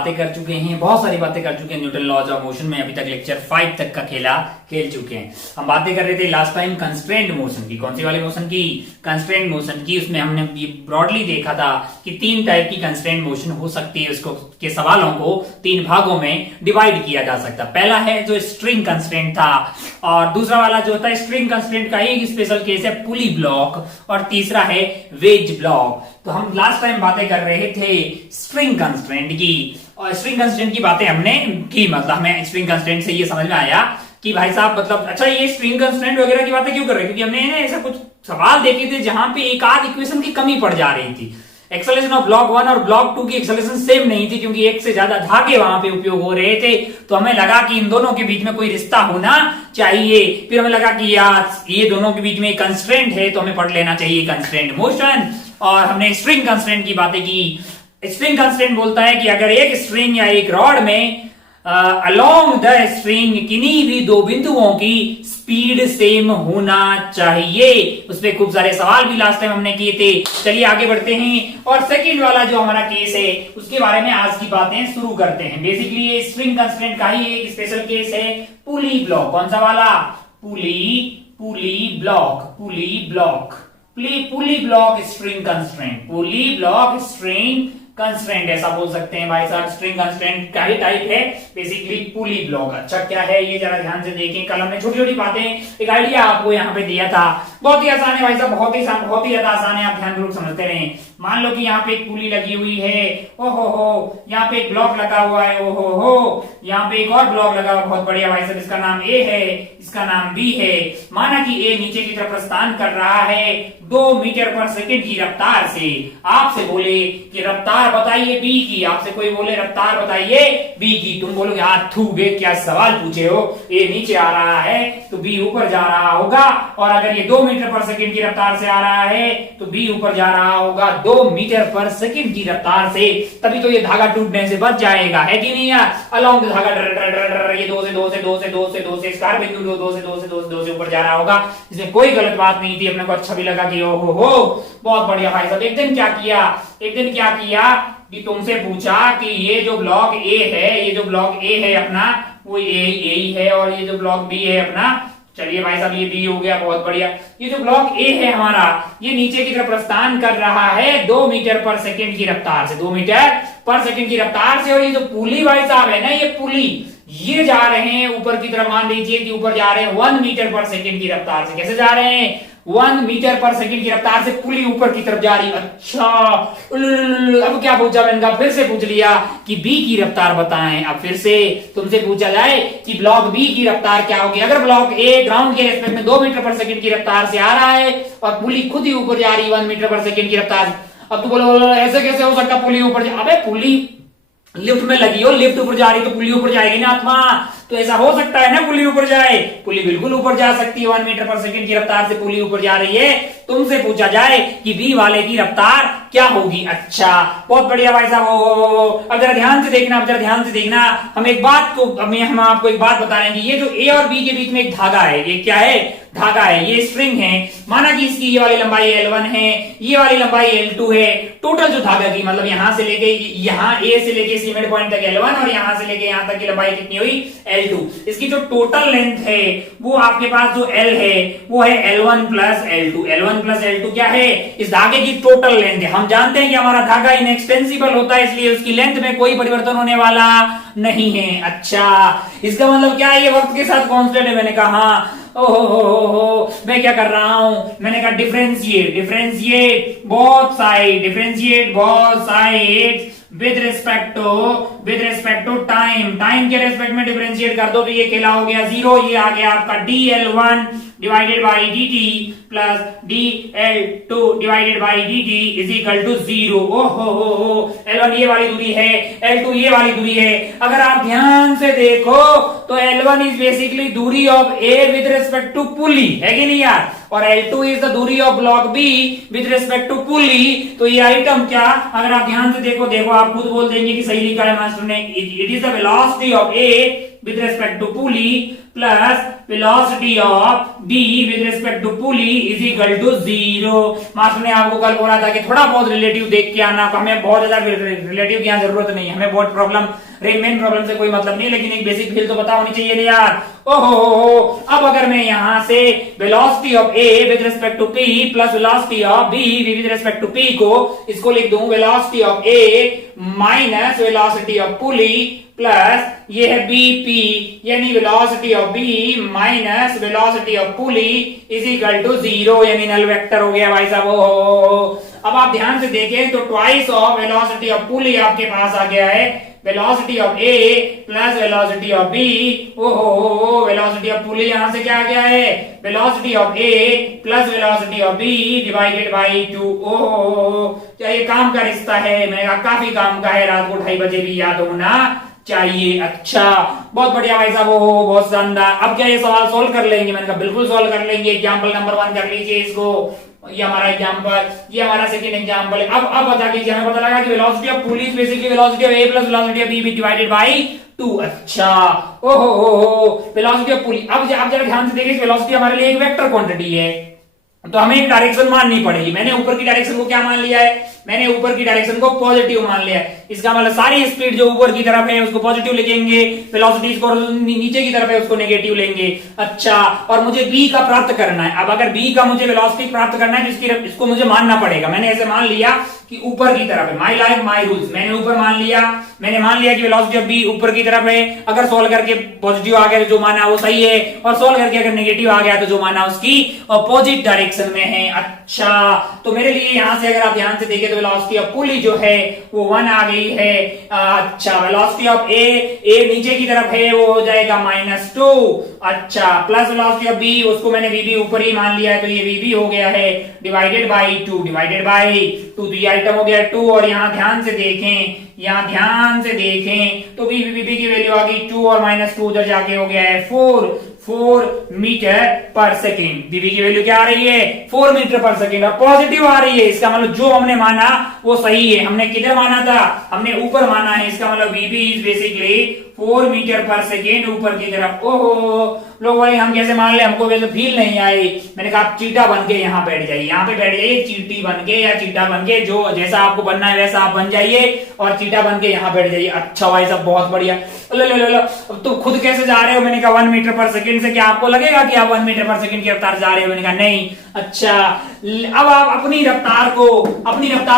बातें कर चुके हैं, बहुत सारी बातें कर चुके हैं न्यूटन लॉज ऑफ मोशन में। अभी तक लेक्चर 5 तक का खेल चुके हैं। हम बातें कर रहे थे लास्ट टाइम कंस्ट्रेंट मोशन की। कौन सी वाली मोशन की? कंस्ट्रेंट मोशन की। उसमें हमने ब्रॉडली देखा था कि 3 टाइप की कंस्ट्रेंट मोशन हो सकती है। उसको के सवालों को 3 भागों में डिवाइड किया जा सकता। पहला है जो स्ट्रिंग कंस्ट्रेंट था, और दूसरा वाला जो होता है स्ट्रिंग कंस्ट्रेंट का एक स्पेशल केस है पुली ब्लॉक, और तीसरा है वेज ब्लॉक। तो हम लास्ट टाइम बातें कर रहे थे स्ट्रिंग कंस्ट्रेंट की, और स्ट्रिंग कंस्ट्रेंट की बातें हमने की। मतलब हमें स्ट्रिंग कंस्ट्रेंट से ये समझ में आया कि भाई साहब मतलब अच्छा ये स्ट्रिंग कंस्ट्रेंट वगैरह की बातें क्यों कर रहे हैं, क्योंकि हमने ना ऐसा कुछ सवाल देखे थे जहां पे एक आध इक्वेशन की कमी पड़ जा रही थी। एक्सेलरेशन ऑफ ब्लॉक 1 और ब्लॉक 2 की एक्सेलरेशन सेम नहीं थी, क्योंकि एक से ज्यादा धागे वहां पे उपयोग हो रहे थे। तो हमें लगा कि इन दोनों के बीच में कोई रिश्ता होना चाहिए। फिर हमें लगा कि यार ये दोनों के बीच में कंस्ट्रेंट है, तो हमें पढ़ लेना चाहिए कंस्ट्रेंट मोशन। और हमने स्ट्रिंग कंस्ट्रेंट की बातें की। स्ट्रिंग कंस्ट्रेंट बोलता है कि अगर एक स्ट्रिंग या एक रॉड में अलोंग द स्ट्रिंग किन्हीं भी 2 बिंदुओं की स्पीड सेम होना चाहिए। उस पर खूब सारे सवाल भी लास्ट टाइम हमने किए थे। चलिए आगे बढ़ते हैं, और सेकंड वाला जो हमारा केस है उसके बारे में आज की बातें शुरू करते हैं। बेसिकली ये स्ट्रिंग कंस्ट्रेंट का ही एक स्पेशल केस है पुली ब्लॉक। कौन सा वाला? पुली ब्लॉक स्ट्रिंग कंस्ट्रेंट। पुली ब्लॉक स्ट्रिंग कंस्ट्रेंट ऐसा बोल सकते हैं भाई साहब। स्ट्रिंग कंस्ट्रेंट का ही टाइप है बेसिकली पुली ब्लॉक। अच्छा क्या है ये जरा ध्यान से देखें। कल हमने छोटी छोटी बातें एक आइडिया आपको यहाँ पे दिया था। बहुत ही आसान है भाई साहब, बहुत ही ज्यादा आसान है। आप ध्यानपूर्वक समझते रहें। मान लो कि यहाँ पे एक पुली लगी हुई है, ओहो हो, यहाँ पे एक ब्लॉक लगा हुआ है, ओहो हो, यहाँ पे एक और ब्लॉक लगा हुआ, बहुत बढ़िया भाई साहब। इसका नाम ए है, इसका नाम बी है। माना कि ए नीचे की तरफ प्रस्थान कर रहा है 2 मीटर पर सेकंड की रफ्तार से। आपसे बोले कि रफ्तार बताइए बी की, आपसे कोई बोले रफ्तार बताइए बी की, तुम बोलोगे यार थू बे क्या सवाल पूछे हो, ए नीचे आ रहा है तो बी ऊपर जा रहा होगा, और अगर ये 2 मीटर पर सेकंड की रफ्तार से आ रहा है तो बी ऊपर जा रहा होगा 2 मीटर पर सेकंड की रफ्तार से, तभी तो ये धागा टूटने से बच जाएगा, है कि नहीं यार? अलोंग धागा ये 2 से स्टार बिंदु 2 से ऊपर जा रहा होगा। इसमें कोई गलत बात नहीं थी। अपने को अच्छा भी लगा कि ओहो हो बहुत बढ़िया भाई साहब। एक दिन क्या किया कि तुमसे पूछा कि ये जो ब्लॉक ए है अपना, वो ए ही है, और ये जो ब्लॉक बी है अपना, चलिए भाई साहब ये बी हो गया, बहुत बढ़िया। ये जो ब्लॉक ए है हमारा, ये नीचे की तरफ प्रस्थान कर रहा है 2 मीटर पर सेकंड की रफ्तार से, 2 मीटर पर सेकंड की रफ्तार से। और ये जो पुली भाई साहब है ना, ये पुली ये जा रहे हैं ऊपर की तरफ। मान लीजिए कि ऊपर जा रहे हैं 1 मीटर पर सेकंड की रफ्तार से। कैसे जा रहे हैं? 1 मीटर पर सेकंड की रफ्तार से पुली ऊपर की तरफ जा रही। अच्छा अब क्या पूछा मैंने कहा, फिर से पूछ लिया कि बी की रफ्तार बताएं। अब फिर से तुमसे पूछा जाए कि ब्लॉक बी की रफ्तार क्या होगी। अगर ब्लॉक ए ग्राउंड के रेस्पेक्ट में 2 मीटर पर सेकंड की रफ्तार से आ रहा है और पुली खुद ही ऊपर जा रही 1 मीटर पर सेकंड की रफ्तार। अब तू बोलो ऐसे कैसे हो सकता पुली ऊपर जा? अबे पुली लिफ्ट में लगी हो, लिफ्ट ऊपर जा रही तो पुली ऊपर जाएगी ना आत्मा। तो ऐसा हो सकता है ना पुली ऊपर जाए? पुली बिल्कुल ऊपर जा सकती है। 1 मीटर पर सेकंड की रफ्तार से पुली ऊपर जा रही है। तुमसे पूछा जाए कि बी वाले की रफ्तार क्या होगी। अच्छा बहुत बढ़िया भाई साहब। अब जरा ध्यान से देखना, हम आपको एक बात बता रहे हैं कि ये जो ए और बी के बीच में एक धागा है, ये क्या है? धागा है, ये स्ट्रिंग है। माना कि इसकी ये वाली लंबाई L1 है, ये वाली लंबाई L2 है। टोटल जो धागा की मतलब यहां से लेके यहां ए से लेके इसी मिड पॉइंट तक L1, और यहां से लेके यहां तक की लंबाई कितनी हुई? L2। इसकी जो टोटल लेंथ है वो आपके पास जो L है वो है L1 प्लस L2 क्या है? इस धागे की टोटल लेंथ है। हम जानते हैं कि हमारा धागा इनएक्सटेंसिबल होता है, इसलिए उसकी लेंथ में कोई परिवर्तन होने वाला नहीं है। अच्छा इसका मतलब क्या है? ये वक्त के साथ कांस्टेंट है। मैंने कहा ओहो मैं क्या कर रहा हूं? मैंने कहा differentiate both side with respect to time के रेस्पेक्ट में डिफरेंशिएट कर दो तो ये खेला हो गया 0। ये आ गया आपका dl1 divided by dt plus dl2 divided by dt is equal to 0। ओहो L1 ये वाली दूरी है, L2 ये वाली दूरी है। अगर आप ध्यान से देखो तो L1 इज बेसिकली दूरी of A with respect to pulley, है कि नहीं यार? और L2 इज द दूरी of block B with respect to pulley. तो ये आइटम क्या, अगर आप ध्यान से देखो आप खुद बोल देंगे कि सही लिखा है मास्टर ने। It is the velocity of A with respect to pulley plus velocity of B with respect to pulley is equal to 0। Master ने आपको कल बोला था कि थोड़ा बहुत रिलेटिव देख के आना, हमें बहुत ज्यादा रिलेटिव की यहाँ जरूरत नहीं है, हमें बहुत प्रॉब्लम मेन प्रॉब्लम से कोई मतलब नहीं, लेकिन एक बेसिक फील तो पता होनी चाहिए ना यार। ओहो, अब अगर मैं यहां से velocity of A with respect to P plus velocity of B with respect to P को इसको लिख दूं velocity of A minus velocity of pulley plus ये है बीपी, यानी velocity of B minus velocity of pulley is equal to 0, यानी null vector हो गया भाई साहब। अब आप ध्यान से देखें तो twice of velocity of pulley आपके पास आ गया है, velocity of A plus velocity of B. ओहो, वेलोसिटी ऑफ पुली यहां से क्या आ गया है, velocity of A plus velocity of B divided by 2। ओहो, क्या ये काम का रिश्ता है? मैं काफी काम का है, रात को 2:30 बजे भी याद होना चाहिए। अच्छा, बहुत बढ़िया भाई साहब, बहुत शानदार। अब क्या ये सवाल सोल्व कर लेंगे? मैंने कहा बिल्कुल सोल्व कर लेंगे। एग्जाम्पल नंबर 1 कर लीजिए इसको, ये हमारा एग्जांपल, ये हमारा सेकंड एग्जांपल। अब बता दीजिए, हमें पता लगा कि velocity of pulley is basically velocity of A plus velocity of B divided by 2। अच्छा, ओहो, वेलोसिटी ऑफ पुली। अब जरा ध्यान से देखिए, वेलोसिटी हमारे लिए एक वेक्टर क्वांटिटी है, तो हमें एक डायरेक्शन माननी पड़ेगी। मैंने ऊपर की डायरेक्शन को क्या मान लिया है? मैंने ऊपर की डायरेक्शन को पॉजिटिव मान लिया है। इसका मतलब सारी स्पीड जो ऊपर की तरफ है उसको पॉजिटिव लिखेंगे, वेलोसिटी को नीचे की तरफ है उसको नेगेटिव लेंगे। अच्छा, और मुझे b का प्राप्त करना है। अब अगर b का मुझे वेलोसिटी प्राप्त करना है तो इसको मुझे मानना पड़ेगा। मैंने ऐसे मान लिया कि ऊपर की तरफ है, माई लाइफ माई रूल्स। मैंने ऊपर मान लिया, मैंने मान लिया कि वेलोसिटी ऑफ b ऊपर की तरफ है। अगर सोल्व करके पॉजिटिव आ गया तो जो माना वो सही है, और सोल्व करके अगर नेगेटिव आ गया तो जो माना उसकी अपोजिट डायरेक्शन में है। अच्छा, तो मेरे लिए यहां से अगर आप ध्यान से देखें तो वेलोसिटी ऑफ पुली जो है वो 1 आ गई है। अच्छा, वेलोसिटी ऑफ ए नीचे की तरफ है, वो हो जाएगा -2। अच्छा, प्लस वेलोसिटी ऑफ बी, उसको मैंने वीबी ऊपर ही मान लिया है तो ये वीबी हो गया है डिवाइडेड बाई 2 डिवाइडेड बाई 2, तो ये आइटम हो गया 2। और यहाँ ध्यान से देखें, यहाँ ध्यान से देखें तो वीबी की वैल्यू आ गई 2 और -2 उधर जाके हो गया है 4 मीटर पर सेकेंड। बीबी की वैल्यू क्या आ रही है? 4 मीटर पर सेकेंड, और पॉजिटिव आ रही है। इसका मतलब जो हमने माना वो सही है। हमने किधर माना था? हमने ऊपर माना है। इसका मतलब बीबी is basically 4 metre per second ऊपर की तरफ। ओहो, लोग बोले हम कैसे मान ले, हमको वैसे फील नहीं आई। मैंने कहा आप चीटा बन के यहाँ बैठ जाइए, यहाँ पे बैठ जाइए, चीटी बन के या चीटा बन के, जो जैसा आपको बनना है वैसा आप बन जाइए और चीटा बन के यहाँ बैठ जाइए। अच्छा भाई साहब, बहुत बढ़िया। लो, अब तो खुद कैसे जा रहे हो? मैंने कहा 1 मीटर पर सेकेंड से क्या आपको लगेगा कि आप 1 मीटर पर सेकेंड की रफ्तार जा रहे हो? मैंने कहा नहीं। अच्छा, अब आप अपनी रफ्तार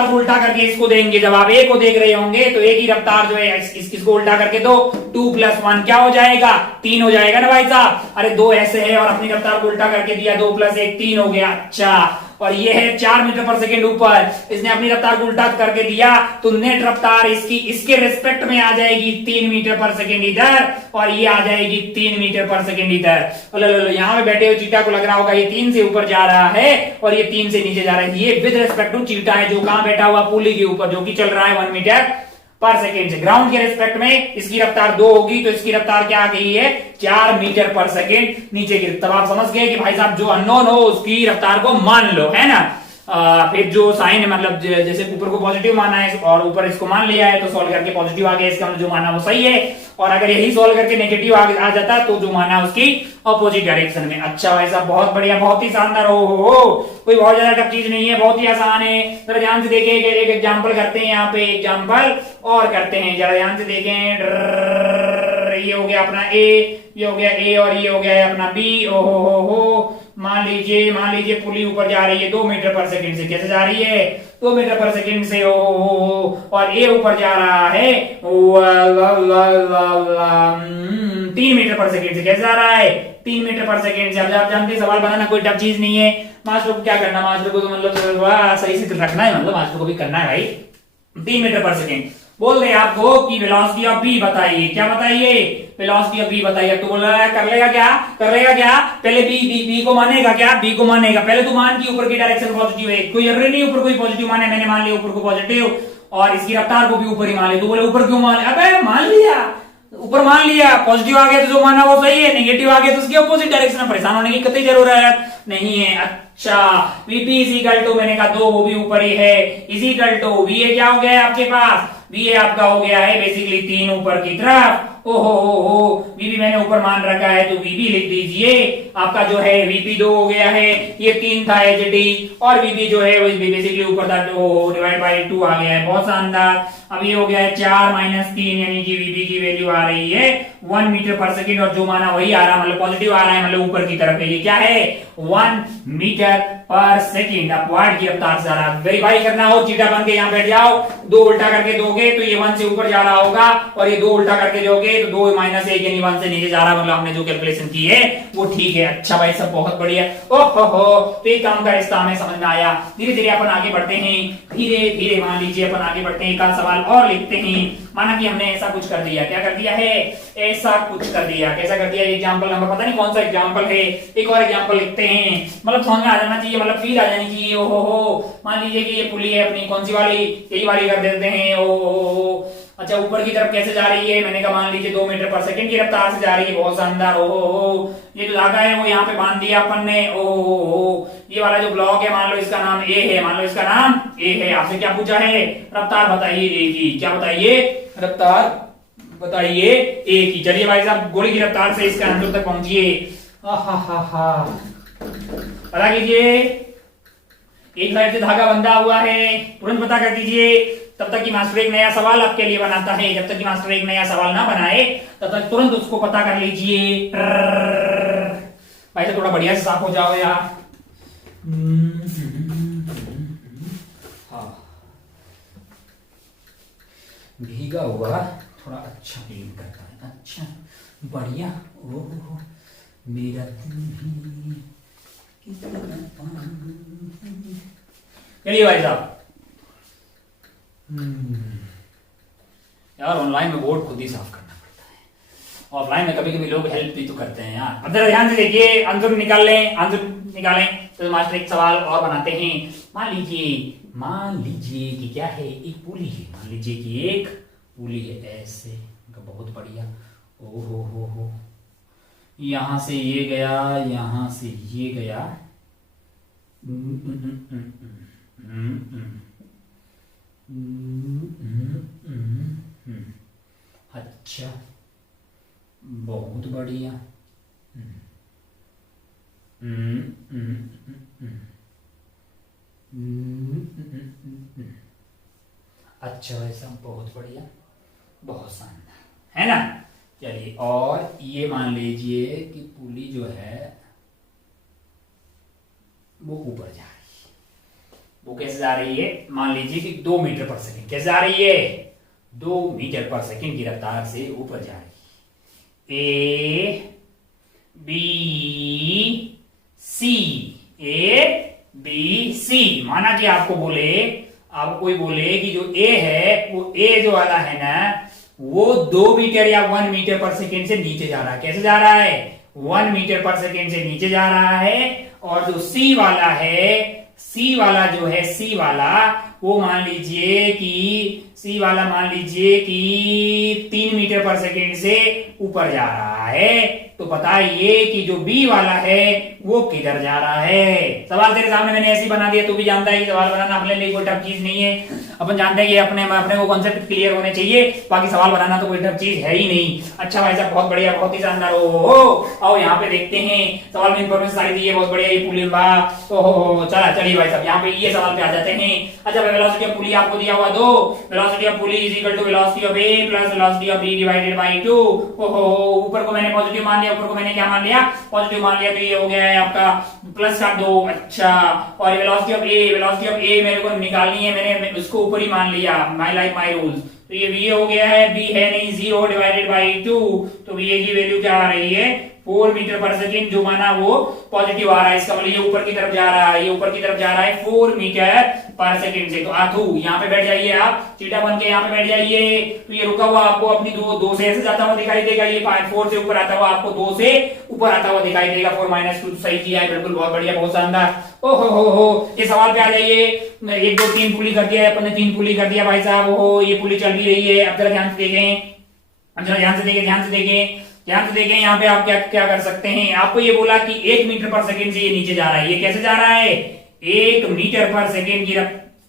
को उल्टा करके इसको देंगे। जब आप ए को देख रहे होंगे तो ए की रफ्तार जो है इसको उल्टा करके दो, 2 + 1 क्या हो जाएगा? 3 हो जाएगा ना भाई साहब। अरे 2 ऐसे है और अपनी रफ्तार को उल्टा करके दिया, 2 + 1 3 हो गया। अच्छा, और ये है 4 मीटर पर सेकेंड ऊपर, इसने अपनी रफ्तार को उल्टा करके दिया तो नेट रफ्तार इसके रिस्पेक्ट में आ जाएगी 3 मीटर पर सेकेंड इधर, और ये आ जाएगी 3 मीटर पर सेकेंड इधर। यहाँ पे बैठे हुए चीटा को लग रहा होगा ये 3 से ऊपर जा रहा है और ये 3 से नीचे जा रहा है। ये विद रिस्पेक्ट टू चीटा है जो कहां बैठा हुआ? पुली के ऊपर, जो कि चल रहा है 1 मीटर पर सेकेंड से। ग्राउंड के रिस्पेक्ट में इसकी रफ्तार 2 होगी तो इसकी रफ्तार क्या आ गई है? 4 मीटर पर सेकेंड नीचे की। तब आप समझ गए कि भाई साहब जो अननोन हो उसकी रफ्तार को मान लो, है ना। फिर जो साइन है, मतलब जैसे ऊपर को पॉजिटिव माना है और ऊपर इसको मान लिया है तो सॉल्व करके पॉजिटिव आ गया, इसका मतलब जो माना वो सही है। और अगर यही सॉल्व करके नेगेटिव आ जाता तो जो माना उसकी अपोजिट डायरेक्शन में। अच्छा भाई साहब, बहुत बढ़िया, बहुत ही शानदार। हो कोई बहुत ज्यादा टफ चीज नहीं है, बहुत ही आसान है। जरा ध्यान से देखिए, एक एग्जाम्पल करते हैं यहाँ पे, एग्जाम्पल और करते हैं। जरा ध्यान से देखें, ये हो गया अपना ए, ये हो गया ए और ये हो गया अपना बी। ओहो, मान लीजिए पुली ऊपर जा रही है 2 मीटर पर सेकेंड से। कैसे जा रही है? 2 मीटर पर सेकेंड से। और ए ऊपर जा रहा है 3 मीटर पर सेकेंड से। कैसे जा रहा है? 3 मीटर पर सेकेंड से। अब आप जानते हैं सवाल बनाना कोई टफ चीज नहीं है। मास्टर को क्या करना? मास्टर को तो मतलब सही से रखना है, मतलब मास्टर को भी करना है भाई। 3 मीटर पर सेकेंड बोल रहे आपको कि वेलोसिटी ऑफ बी बताइए। क्या बताइए? वेलोसिटी ऑफ बी बताइए। तो बोल रहा है कर लेगा क्या? पहले बी को मानेगा क्या? बी को मानेगा। पहले तो मान की ऊपर की डायरेक्शन पॉजिटिव है, कोई जरूरी नहीं ऊपर कोई पॉजिटिव माने। मैंने मान लिया ऊपर को पॉजिटिव और इसकी रफ्तार को भी ऊपर ही मान लिया। तो बोले ऊपर क्यों मान लिया? अबे मान लिया, ऊपर मान लिया। पॉजिटिव आ गया तो जो माना वो सही है, नेगेटिव आ गया तो उसकी अपोजिट डायरेक्शन में। परेशान होने की कतई जरूरत नहीं है। अच्छा, VP इज इक्वल टू, मैंने कहा 2, वो भी ऊपर ही है, इज इक्वल टू VA क्या हो गया है आपके पास? VA आपका हो गया है बेसिकली 3 ऊपर की तरफ ओहो वीबी मैंने ऊपर मान रखा है तो वीबी लिख दीजिए। आपका जो है वीपी 2 हो गया है, ये 3 था एचडी, और वीबी जो है वो बेसिकली ऊपर था डिवाइड बाई 2 आ गया है। बहुत शानदार। अब ये हो गया है 4 - 3, यानी कि वीबी की वैल्यू आ रही है 1 मीटर पर सेकेंड, और जो माना वही आ रहा, मतलब पॉजिटिव आ रहा है, मतलब ऊपर की तरफ है। ये क्या है 1 मीटर पर सेकेंड अपवार्ड की रफ्तार से आ रहा है। वेरीफाई करना हो चीटा बन के यहाँ बैठ जाओ, 2 उल्टा करके दोगे तो ये 1 से ऊपर जा रहा होगा, और ये 2 उल्टा करके दोगे तो 2 - 1 यानी 1 से नीचे जा रहा, मतलब हमने जो कैलकुलेशन की है वो ठीक है। अच्छा भाई सब बहुत बढ़िया। ओहो तो एक काम का रिश्ता हमें समझ में आया। धीरे धीरे अपन आगे बढ़ते हैं, धीरे धीरे मान लीजिए अपन आगे बढ़ते हैं, एक सवाल और लिखते हैं। माना कि हमने ऐसा कुछ कर दिया, क्या कर दिया है, ऐसा कुछ कर दिया। कैसा कर दिया, एग्जाम्पल नंबर पता नहीं कौन सा एग्जाम्पल है, एक और एग्जाम्पल लिखते हैं, मतलब समझ में आ जाना चाहिए, मतलब फील आ जानी चाहिए। ओहो मान लीजिए कि ये पुली है अपनी, कौन सी वाली, यही वाली कर देते हैं। ओहो अच्छा ऊपर की तरफ कैसे जा रही है, मैंने कहा मान लीजिए 2 मीटर पर सेकंड की रफ्तार से जा रही है। बहुत शानदार। ओहो ये जो धागा है वो यहाँ पे बांध दिया अपन ने। ओहो ये वाला जो ब्लॉक है मान लो इसका नाम ए है, मान लो इसका नाम ए है। आपसे क्या पूछा है, रफ्तार बताइए ए की। क्या बताइए, रफ्तार बताइए ए की। चलिए भाई साहब गोली की रफ्तार से इसका आंसर तक पहुंचिए। पता कीजिए, एक साइड से धागा बंधा हुआ है, तुरंत पता कर दीजिए। तब तक कि मास्टर एक नया सवाल आपके लिए बनाता है, जब तक कि मास्टर एक नया सवाल ना बनाए तब तक तुरंत उसको पता कर लीजिए। भाई तो थोड़ा बढ़िया से साफ हो जाओ यार। हाँ भीगा हुआ थोड़ा अच्छा क्लीन करता है। अच्छा बढ़िया। ओहो मेरा चलिए भाई साहब, यार ऑनलाइन में बोर्ड खुद ही साफ करना पड़ता है, ऑफलाइन में कभी कभी लोग हेल्प भी तो करते हैं यार। अब जरा ध्यान से देखिए, आंसर निकाल लें, आंसर निकालें तो मास्टर एक सवाल और बनाते हैं। मान लीजिए कि क्या है, एक पुली है, मान लीजिए कि एक पुली है ऐसे, बहुत बढ़िया। ओहो हो यहां से ये गया, यहां से ये गया, अच्छा बहुत बढ़िया। अच्छा वैसा बहुत बढ़िया, बहुत शानदार है ना। चलिए और ये मान लीजिए कि पुली जो है वो ऊपर जा रही है। वो कैसे जा रही है, मान लीजिए कि 2 मीटर पर सेकंड कैसे जा रही है, 2 मीटर पर सेकंड की रफ्तार से ऊपर जा रही है। A B C, A B C. माना कि आपको कोई बोले कि जो ए है वो ए जो वाला है ना वो 2 मीटर या 1 मीटर पर सेकेंड से नीचे जा रहा है। कैसे जा रहा है, 1 मीटर पर सेकेंड से नीचे जा रहा है। और जो सी वाला है, सी वाला जो है, सी वाला वो मान लीजिए कि 3 मीटर पर सेकेंड से ऊपर जा रहा है। तो बताइए कि जो बी वाला है वो किधर जा रहा है। सवाल तेरे सामने मैंने ऐसे ही बना दिया, तू भी जानता है कि सवाल बनाना अपने लिए कोई टफ चीज नहीं है। अपन जानते हैं कि अपने को कॉन्सेप्ट क्लियर होने चाहिए, बाकी सवाल बनाना तो कोई टफ चीज है ही नहीं। अच्छा भाई साहब बहुत बढ़िया, बहुत ही शानदार। ओहो आओ यहाँ पे देखते हैं, सवाल में इंफॉर्मेशन सारी दी है, बहुत बढ़िया। ये पुली ओहो चलिए भाई साहब यहाँ पे ये सवाल पे आ जाते हैं। अच्छा वेलोसिटी ऑफ पुली आपको दिया हुआ 2, velocity of pulley is equal to velocity of A plus velocity of B divided by 2। ओहो ऊपर को मैंने पॉजिटिव मान लिया, ऊपर को मैंने क्या मान लिया, पॉजिटिव मान लिया, तो ये हो गया है आपका प्लस का 2। अच्छा और वेलोसिटी ऑफ ए मेरे को निकालनी है, मैंने उसको ऊपर ही मान लिया, माई लाइक माई रूल्स। तो ये बी हो गया है, बी है नहीं 0 डिवाइडेड बाई 2, तो बी की वैल्यू क्या आ रही है 4 मीटर पर सेकेंड, जो माना वो पॉजिटिव आ रहा है। इसका मतलब ये ऊपर की तरफ जा रहा है, ये ऊपर की तरफ जा रहा है 4 मीटर पर सेकेंड से। तो आथू यहाँ पे बैठ जाइए, आप चीटा बन के यहाँ पे बैठ जाइए। तो ये रुका हुआ आपको अपनी 2 से ऐसे जाता हुआ दिखाई देगा, ये 4 से ऊपर आता हुआ आपको 2 से ऊपर आता हुआ दिखाई देगा। 4 - 2 सही किया है, बिल्कुल बहुत बढ़िया, बहुत शानदार। ओहो हो ये सवाल पे आ जाइए। 1 2 3 पुली कर दिया है अपन ने, 3 पुली कर दिया भाई साहब। ओहो ये पुली चल भी रही है। अब जरा ध्यान से देखें, ध्यान से देखें यहाँ पे आप क्या कर सकते हैं। आपको ये बोला कि 1 मीटर पर सेकेंड से ये नीचे जा रहा है, ये कैसे जा रहा है, 1 मीटर पर सेकेंड की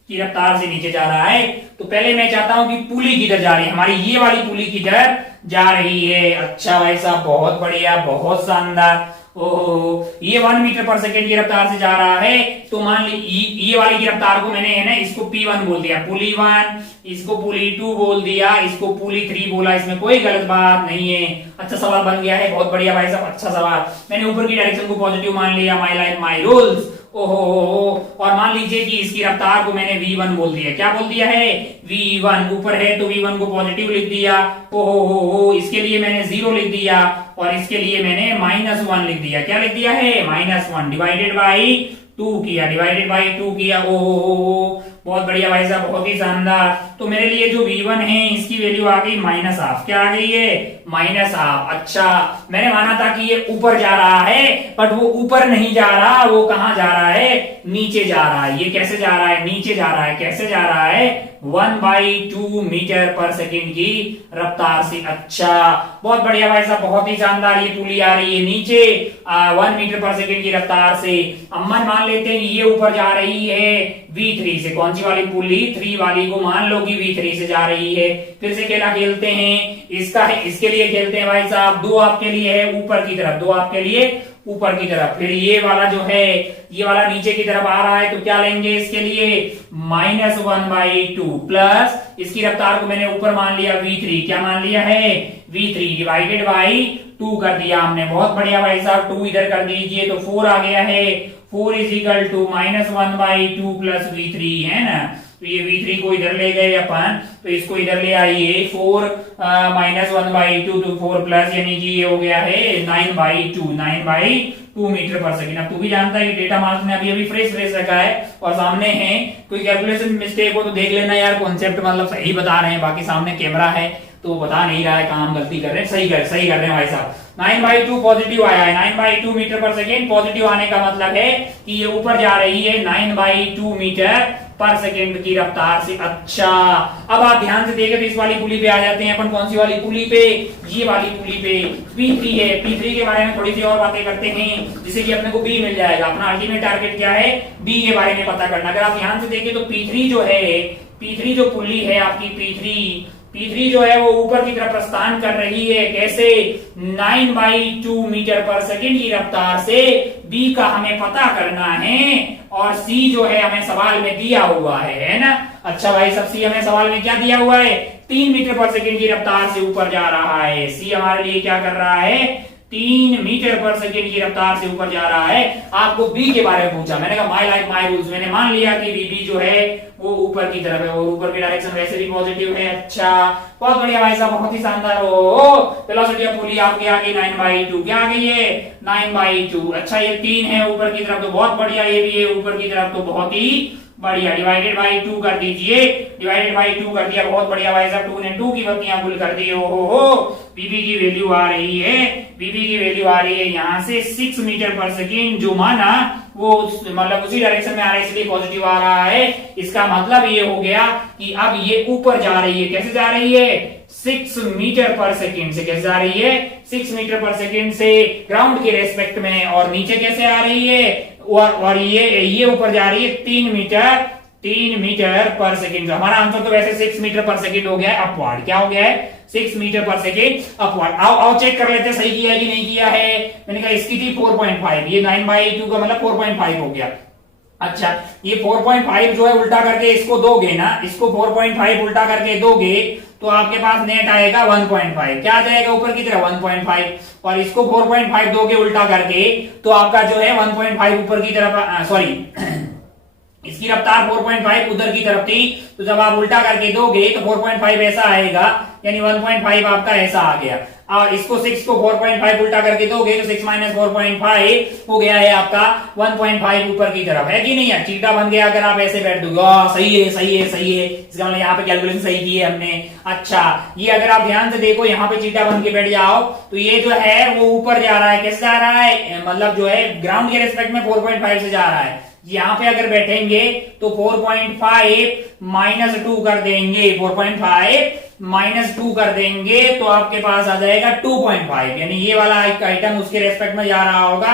की रफ्तार से नीचे जा रहा है। तो पहले मैं चाहता हूं कि पुली किधर जा रही है, हमारी ये वाली पुली किधर जा रही है। अच्छा भाई साहब, बहुत बढ़िया, बहुत शानदार। ओहो, ये 1 मीटर पर सेकेंड की रफ्तार से जा रहा है। तो मान ली ये वाली की रफ्तार को मैंने है ना, इसको P1 बोल दिया, पुली 1, इसको पुली 2 बोल दिया, इसको पुली 3 बोला, इसमें कोई गलत बात नहीं है। अच्छा सवाल बन गया है, बहुत बढ़िया भाई साहब, अच्छा सवाल। मैंने ऊपर की डायरेक्शन को पॉजिटिव मान लिया, माई लाइफ माई रूल्स। ओहो, और मान लीजिए कि इसकी रफ्तार को मैंने V1 बोल दिया। क्या बोल दिया है? V1 ऊपर है तो V1 को पॉजिटिव लिख दिया। ओहो, इसके लिए मैंने 0 लिख दिया और इसके लिए मैंने -1 लिख दिया। क्या लिख दिया है? -1 डिवाइडेड बाई 2 किया, डिवाइडेड बाई 2 किया। ओहो, बहुत बढ़िया भाई साहब, बहुत ही शानदार। तो मेरे लिए जो V1 है इसकी वैल्यू आ गई -1/2। क्या आ गई है? -1/2। अच्छा, मैंने माना था कि ये ऊपर जा रहा है, बट वो ऊपर नहीं जा रहा, वो कहां जा रहा है? नीचे जा रहा है। ये कैसे जा रहा है? नीचे जा रहा है। कैसे जा रहा है? 1/2 मीटर पर सेकेंड की रफ्तार से। अच्छा, बहुत बढ़िया भाई साहब, बहुत ही शानदार। ये पुली आ रही है नीचे 1 मीटर पर सेकेंड की रफ्तार से। अम्मन मान लेते हैं ये ऊपर जा रही है V3 से। कौन सी वाली पुली? 3 वाली को मान लो कि V3 से जा रही है। फिर से खेला खेलते हैं, इसका है, इसके लिए खेलते हैं भाई साहब। 2 आपके लिए है ऊपर की तरफ, 2 आपके लिए ऊपर की तरफ। फिर ये वाला जो है, ये वाला नीचे की तरफ आ रहा है, तो क्या लेंगे इसके लिए? -1/2 प्लस इसकी रफ्तार को मैंने ऊपर मान लिया V3। क्या मान लिया है? V3 डिवाइडेड बाई 2 कर दिया हमने। बहुत बढ़िया भाई साहब, 2 इधर कर दीजिए तो 4 आ गया है। 4 इजिकल टू -1/2 प्लस V3 है ना। तो ये V3 को इधर ले गए अपन, तो इसको इधर ले आइए। 4 -1/2 तो 4 प्लस, यानी कि ये हो गया है 9/2 मीटर पर सेकेंड। अब तू भी जानता है कि डेटा मार्क्स ने अभी अभी फ्रेश रखा है और सामने है, कोई कैलकुलेशन मिस्टेक हो तो देख लेना यार। कॉन्सेप्ट मतलब सही बता रहे हैं, बाकी सामने कैमरा है तो बता नहीं रहा है कहाँ हम गलती कर रहे हैं। सही कर रहे हैं भाई साहब। 9/2 पॉजिटिव आया है। 9/2 मीटर पर सेकेंड पॉजिटिव आने का मतलब है कि ये ऊपर जा रही है 9/2 मीटर पर सेकेंड की रफ्तार से। अच्छा, अब आप ध्यान से देखें तो इस वाली पुली पे आ जाते हैं अपन। कौन सी वाली पुली पे? ये वाली पुली पे P3 है। P3 के बारे में थोड़ी सी और बातें करते हैं, जिससे कि अपने को B मिल जाएगा। अपना अल्टीमेट टारगेट क्या है? B के बारे में पता करना। अगर आप ध्यान से देखें तो P3 जो है, P3 जो पुली है आपकी P3 जो है वो ऊपर की तरफ प्रस्थान कर रही है। कैसे? 9/2 मीटर पर सेकेंड की रफ्तार से। B का हमें पता करना है और C जो है हमें सवाल में दिया हुआ है ना। अच्छा भाई सब, C हमें सवाल में क्या दिया हुआ है? 3 मीटर पर सेकेंड की रफ्तार से ऊपर जा रहा है। C हमारे लिए क्या कर रहा है? 3 मीटर पर सेकेंड की रफ्तार से ऊपर जा रहा है। आपको B के बारे में पूछा, मैंने कहा माई लाइफ माई रूल्स। मैंने मान लिया कि B जो है वो ऊपर की तरफ है और ऊपर की डायरेक्शन वैसे भी पॉजिटिव है। अच्छा, बहुत बढ़िया भाई साहब, बहुत ही शानदार। हो वेलोसिटी ऑफ पुली आपकी आ गई 9/2। क्या आ गई है? 9/2। अच्छा, ये 3 है ऊपर की तरफ तो बहुत बढ़िया, ये भी है ऊपर की तरफ तो बहुत ही बढ़िया। डिवाइडेड बाई 2 कर दीजिए, डिवाइडेड बाई 2 कर दिया। बहुत बढ़िया भाई साहब, 2 ने 2 की बत्तियां गुल कर दी। हो बीबी की वैल्यू आ रही है, बीबी की वैल्यू आ रही है यहाँ से 6 मीटर पर सेकेंड। जो माना वो मतलब उसी डायरेक्शन में आ रहा है, इसलिए पॉजिटिव आ रहा है। इसका मतलब ये हो गया कि अब ये ऊपर जा रही है। कैसे जा रही है? 6 मीटर पर सेकेंड से। कैसे जा रही है? 6 मीटर पर सेकेंड से ग्राउंड के रेस्पेक्ट में। और नीचे कैसे आ रही है? और ये ऊपर जा रही है 3 मीटर पर सेकेंड। हमारा आंसर तो वैसे 6 मीटर पर सेकेंड हो गया है अपवर्ड। क्या हो गया है? 6 मीटर पर सेकेंड अपवर्ड। आओ चेक कर लेते हैं सही किया है कि नहीं किया है। मैंने कहा इसकी थी 4.5, ये 9/2 का मतलब 4.5 हो गया। अच्छा, ये 4.5 जो है उल्टा करके इसको दोगे ना, इसको 4.5 उल्टा करके दोगे तो आपके पास नेट आएगा 1.5। क्या आ जाएगा ऊपर की तरफ? 1.5। और इसको 4.5 दोगे उल्टा करके तो आपका जो है 1.5 ऊपर की तरफ, सॉरी इसकी रफ्तार 4.5 उधर की तरफ थी, तो जब आप उल्टा करके दोगे तो 4.5 ऐसा आएगा, यानी 1.5 आपका ऐसा आ गया। और इसको 6 को 4.5 उल्टा करके दोगे तो 6 - 4.5 हो गया है आपका 1.5 ऊपर की तरफ। है कि नहीं है? चीटा बन गया अगर आप ऐसे बैठ दोगे। सही है, सही है, सही है। इसका मतलब यहाँ पे कैलकुलेशन सही की है हमने। अच्छा, ये अगर आप ध्यान से देखो, यहाँ पे चीटा बन के बैठ जाओ तो ये जो है वो ऊपर जा रहा है। कैसे जा रहा है? मतलब जो है ग्राउंड के रेस्पेक्ट में 4.5 से जा रहा है। यहाँ पे अगर बैठेंगे तो 4.5 - 2 कर देंगे, 4.5 - 2 कर देंगे तो आपके पास आ जाएगा 2.5। यानी ये वाला आइटम उसके रेस्पेक्ट में जा रहा होगा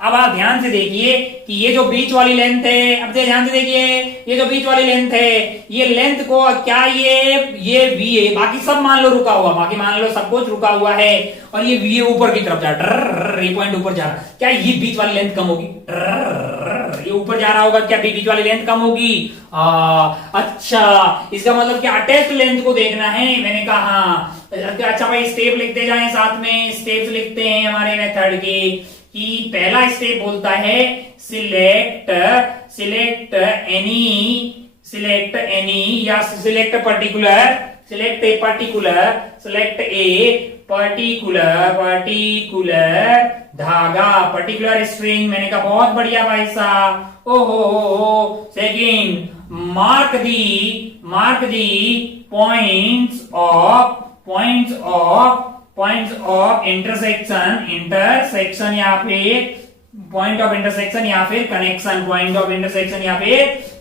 अब आप ध्यान से देखिए कि ये जो बीच वाली लेंथ है, अब ध्यान से देखिए ये जो बीच वाली लेंथ है, ये लेंथ को क्या ये वी है, बाकी सब मान लो रुका हुआ, बाकी मान लो सब कुछ रुका हुआ है और ये वी ऊपर की तरफ जा रहा, ये पॉइंट ऊपर जा रहा, क्या ये बीच वाली लेंथ कम होगी? ये ऊपर जा रहा होगा, क्या बीच वाली लेंथ कम होगी? अच्छा, इसका मतलब क्या अटैच्ड लेंथ को देखना है, मैंने कहा अच्छा भाई स्टेप लिखते जाएं, साथ में स्टेप्स लिखते हैं हमारे मेथड के, कि पहला स्टेप बोलता है सिलेक्ट एनी या सिलेक्ट ए पर्टिकुलर धागा, पर्टिकुलर स्ट्रिंग, मैंने कहा बहुत बढ़िया भाई साहब। ओहो, second mark the points of intersection या फिर पॉइंट ऑफ इंटरसेक्शन या फिर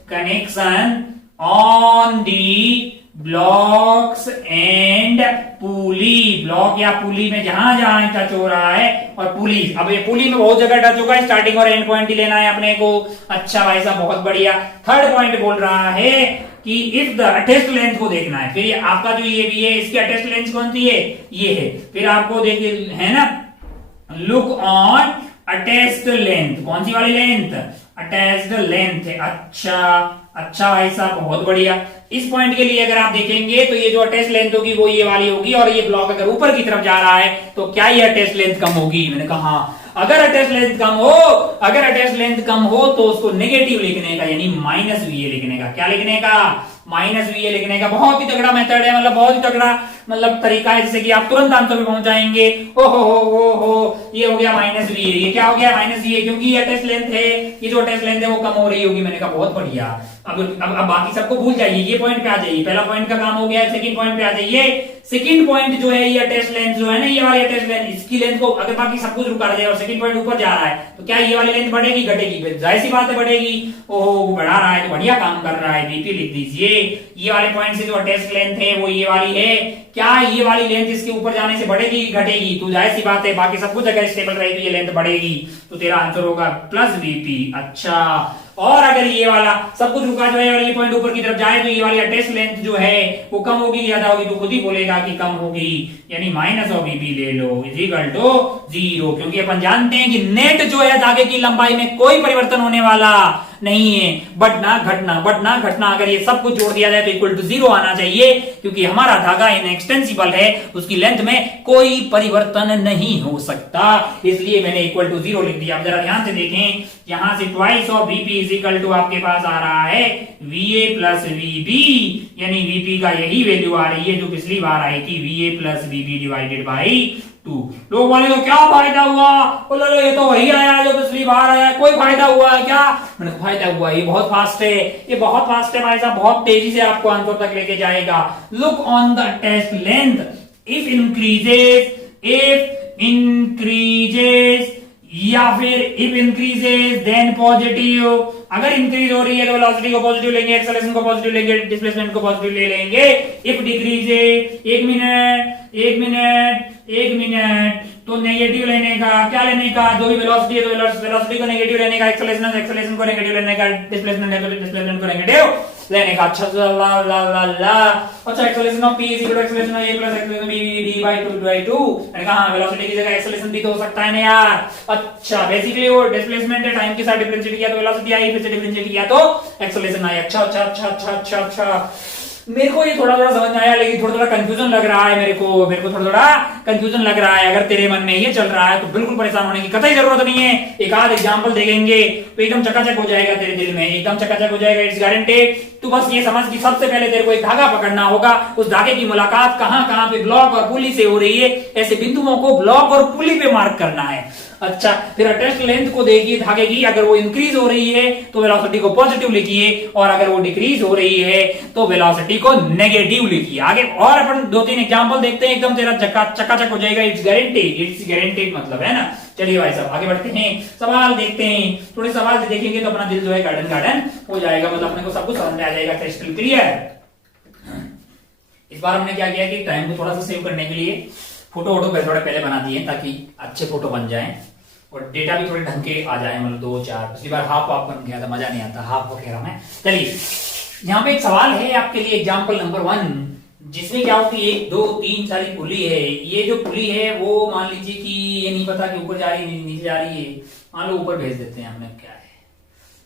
connection on the blocks and pulley, block या पुली में जहां टच हो रहा है, और पुली, अब ये पुली में बहुत जगह टच होगा, स्टार्टिंग और एंड पॉइंट ही लेना है अपने को। अच्छा भाई साहब बहुत बढ़िया। थर्ड पॉइंट बोल रहा है कि इफ द अटैच्ड लेंथ को देखना है, फिर आपका जो ये भी है इसकी अटैच्ड लेंथ कौन सी है? ये है। फिर आपको देखिए है ना, लुक ऑन अटैच्ड लेंथ, कौन सी वाली लेंथ? अटैच्ड लेंथ है। अच्छा भाई साहब बहुत बढ़िया। इस पॉइंट के लिए अगर आप देखेंगे तो ये जो अटैच लेंथ होगी वो ये वाली होगी, और ये ब्लॉक अगर ऊपर की तरफ जा रहा है तो क्या ये अटैच लेंथ कम होगी? मैंने कहा हाँ। अगर अटैच लेंथ कम हो तो उसको नेगेटिव लिखने का, यानी माइनस वीए लिखने का। क्या लिखने का? माइनस वीए लिखने का। बहुत ही तगड़ा मेथड है, मतलब बहुत ही तगड़ा तरीका है, जिससे कि आप तुरंत आंसर पे पहुंच जाएंगे। हो ये हो गया माइनस वीए। ये क्या हो गया? माइनस वीए, क्योंकि ये अटैच लेंथ है, ये जो अटैच लेंथ है वो कम हो रही होगी। मैंने कहा बहुत बढ़िया। अब बाकी सबको भूल जाइए, ये पॉइंट पे आ जाइए। पहला पॉइंट का काम हो गया, सेकंड पॉइंट पे आ जाइए। सेकंड पॉइंट जो है ये अटैच लेंथ जो है ना, ये वाली अटैच लेंथ, इसकी लेंथ को अगर बाकी सब कुछ रुका जाए और सेकंड पॉइंट ऊपर जा रहा है तो क्या ये वाली लेंथ बढ़ेगी घटेगी? जाहिर सी बात है बढ़ेगी। ओहो वो बढ़ा रहा है तो बढ़िया काम कर रहा है, बीपी लिख दीजिए। ये वाले पॉइंट से जो अटैच लेंथ है वो ये वाली है। क्या ये वाली लेंथ इसके ऊपर जाने से बढ़ेगी घटेगी? तो जाहिर सी बात है बाकी सब कुछ अगर स्टेबल रही तो ये लेंथ बढ़ेगी, तो तेरा आंसर होगा प्लस बीपी। अच्छा, और अगर ये वाला सब कुछ रुका जो है और ये पॉइंट ऊपर की तरफ जाए तो ये वाली अटैच लेंथ जो है वो कम होगी ज्यादा होगी? तो खुद ही बोलेगा कि कम होगी, यानी माइनस ऑफ बीबी ले लो इज इक्वल टू 0, क्योंकि अपन जानते हैं कि नेट जो है धागे की लंबाई में कोई परिवर्तन होने वाला नहीं है। बढ़ना घटना अगर ये सब कुछ जोड़ दिया जाए तो इक्वल टू 0 आना चाहिए, क्योंकि हमारा धागा इनएक्सटेंसिबल है, उसकी लेंथ में कोई परिवर्तन नहीं हो सकता, इसलिए मैंने इक्वल टू 0 लिख दिया। अब जरा ध्यान से देखें, यहां से twice of VP is equal to आपके पास आ रहा है वीए प्लस वीबी, यानी वीपी का यही वैल्यू आ रही है जो पिछली बार आई थी, वीए प्लस वीबी डिवाइडेड बाई 2। लोग बोले तो क्या फायदा हुआ? बोले ये तो वही आया जो पिछली बार आया, कोई फायदा हुआ है क्या? मैंने कहा फायदा हुआ, ये बहुत फास्ट है, ये बहुत फास्ट है भाई साहब, बहुत तेजी से आपको आंसर तक लेके जाएगा। Look on the test length, if increases या फिर इफ इंक्रीजेस देन पॉजिटिव। अगर इंक्रीज हो रही है तो वेलोसिटी को पॉजिटिव लेंगे, एक्सेलरेशन को पॉजिटिव लेंगे, डिस्प्लेसमेंट को पॉजिटिव ले लेंगे। इफ डिक्रीजेस, एक मिनट तो नेगेटिव लेने का, क्या लेने का? जो भी वेलोसिटी है तो वेलोसिटी को नेगेटिव लेने का, एक्सेलरेशन को नेगेटिव लेने का, डिस्प्लेसमेंट है तो डिस्प्लेसमेंट को नेगेटिव लेने का। अच्छा अच्छा, acceleration of p is equal to acceleration of a plus acceleration b d by 2 मैंने कहा हां वेलोसिटी की जगह एक्सेलरेशन भी तो हो सकता है ना यार। अच्छा, बेसिकली वो डिस्प्लेसमेंट है, टाइम के साथ डिफरेंशिएट किया तो वेलोसिटी आई, फिर से डिफरेंशिएट किया तो एक्सेलरेशन आई। अच्छा, मेरे को ये थोड़ा समझ में आया, लेकिन थोड़ा कंफ्यूजन लग रहा है मेरे को थोड़ा कंफ्यूजन लग रहा है। अगर तेरे मन में ये चल रहा है तो बिल्कुल परेशान होने की कतई जरूरत नहीं है। एक आध एग्जांपल देखेंगे तो एकदम चकाचक हो जाएगा, तेरे दिल में एकदम चकाचक हो जाएगा, इट्स गारंटेड। तू बस ये समझ कि सबसे पहले तेरे को एक धागा पकड़ना होगा, उस धागे की मुलाकात कहां पे ब्लॉक और पुली से हो रही है, ऐसे बिंदुओं को ब्लॉक और पुली पे मार्क करना है। अच्छा, फिर अटैच्ड लेंथ को देखिए धागे की, अगर वो इंक्रीज हो रही है तो वेलोसिटी को पॉजिटिव लिखिए, और अगर वो डिक्रीज हो रही है तो वेलोसिटी को नेगेटिव लिखिए। आगे और अपन 2-3 एग्जांपल देखते हैं, एकदम तेरा चकाचक हो जाएगा, इट्स गारंटेड मतलब है ना। चलिए भाई साहब आगे बढ़ते हैं, सवाल देखते हैं। थोड़े सवाल देखेंगे तो अपना दिल जो है गार्डन हो जाएगा, मतलब अपने को सब कुछ समझ में आ जाएगा, क्रिस्टल क्लियर। इस बार हमने क्या किया कि टाइम को थोड़ा सा सेव करने के लिए फोटो पे थोड़ा पहले बना दिए ताकि अच्छे फोटो बन जाएं। और डेटा भी थोड़े ढंग के आ जाए, मतलब 2 4, पिछली बार हाफ हाफ बन गया था, मजा नहीं आता हाफ कह रहा मैं। चलिए यहाँ पे एक सवाल है आपके लिए, एग्जाम्पल नंबर 1, जिसमें क्या होती है 1 2 3 सारी पुली है। ये जो पुली है वो मान लीजिए कि ये नहीं पता कि ऊपर जा रही है नीचे जा रही है, मान लो ऊपर भेज देते हैं हमने, क्या है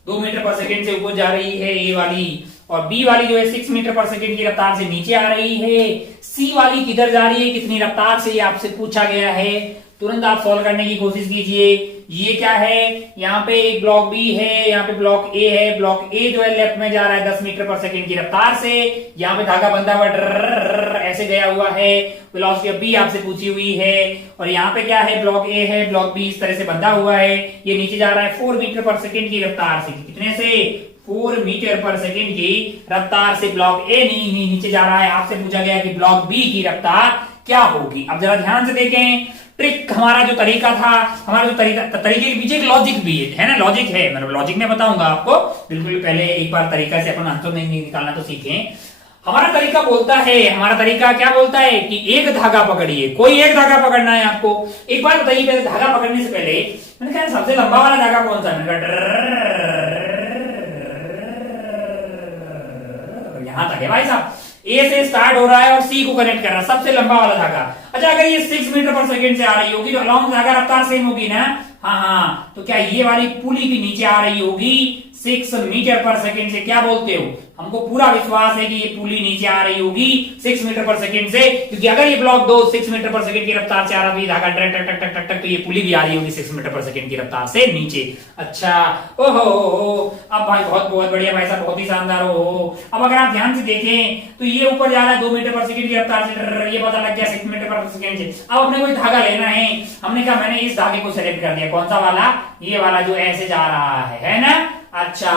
2 मीटर पर सेकेंड से ऊपर जा रही है ए वाली, और बी वाली जो है 6 मीटर पर सेकेंड की रफ्तार से नीचे आ रही है। सी वाली किधर जा रही है, कितनी रफ्तार से, ये आपसे पूछा गया है। तुरंत आप सॉल्व करने की कोशिश कीजिए। ये क्या है, यहाँ पे एक ब्लॉक बी है, यहाँ पे ब्लॉक ए है। ब्लॉक ए जो है लेफ्ट में जा रहा है 10 मीटर पर सेकेंड की रफ्तार से, यहाँ पे धागा बंधा हुआ ऐसे गया हुआ है। वेलोसिटी ऑफ बी आपसे पूछी हुई है। और यहाँ पे क्या है, ब्लॉक ए है, ब्लॉक बी इस तरह से बंधा हुआ है, ये नीचे जा रहा है 4 मीटर पर सेकेंड की रफ्तार से। कितने से, 4 मीटर पर सेकेंड की रफ्तार से ब्लॉक ए नीचे जा रहा है। आपसे पूछा गया कि ब्लॉक बी की रफ्तार क्या होगी। अब जरा ध्यान से देखें, ट्रिक हमारा जो तरीका था, हमारा जो तरीके के पीछे एक लॉजिक भी है ना, लॉजिक है, मतलब लॉजिक में बताऊंगा आपको। बिल्कुल पहले एक बार तरीका से अपन आंसर नहीं निकालना तो सीखें। हमारा तरीका बोलता है, हमारा तरीका क्या बोलता है कि एक धागा पकड़िए, कोई एक धागा पकड़ना है आपको। एक बार बताइए, पहले धागा पकड़ने से पहले मैंने कहा सबसे लंबा वाला धागा कौन सा, मैंने कहा यहां तक है भाई साहब, ए से स्टार्ट हो रहा है और सी को कनेक्ट कर रहा है, सबसे लंबा वाला धागा। अच्छा अगर ये 6 मीटर पर सेकेंड से आ रही होगी तो अलॉन्ग धागा रफ्तार सेम होगी ना, हाँ, तो क्या ये वाली पुली भी नीचे आ रही होगी 6 मीटर पर सेकेंड से, क्या बोलते हो? हमको पूरा विश्वास है कि ये पुली नीचे आ रही होगी 6 मीटर पर सेकेंड से, क्योंकि अगर ये ब्लॉक 2 6 मीटर पर सेकेंड की रफ्तार से आ रहा है, धागा टक टक टक टक टक, तो ये पुली भी आ रही होगी 6 मीटर पर सेकेंड की रफ्तार से नीचे। अच्छा, ओहो, अब भाई बहुत बहुत बढ़िया भाई साहब, बहुत ही शानदार हो। अब अगर आप ध्यान से देखें तो ये ऊपर जा रहा है 2 मीटर पर सेकेंड की रफ्तार से, ये पता लग गया 6 मीटर पर सेकेंड से। अब अपने कोई धागा लेना है, हमने कहा मैंने इस धागे को सेलेक्ट कर दिया, कौन सा वाला, ये वाला जो ऐसे जा रहा है ना। अच्छा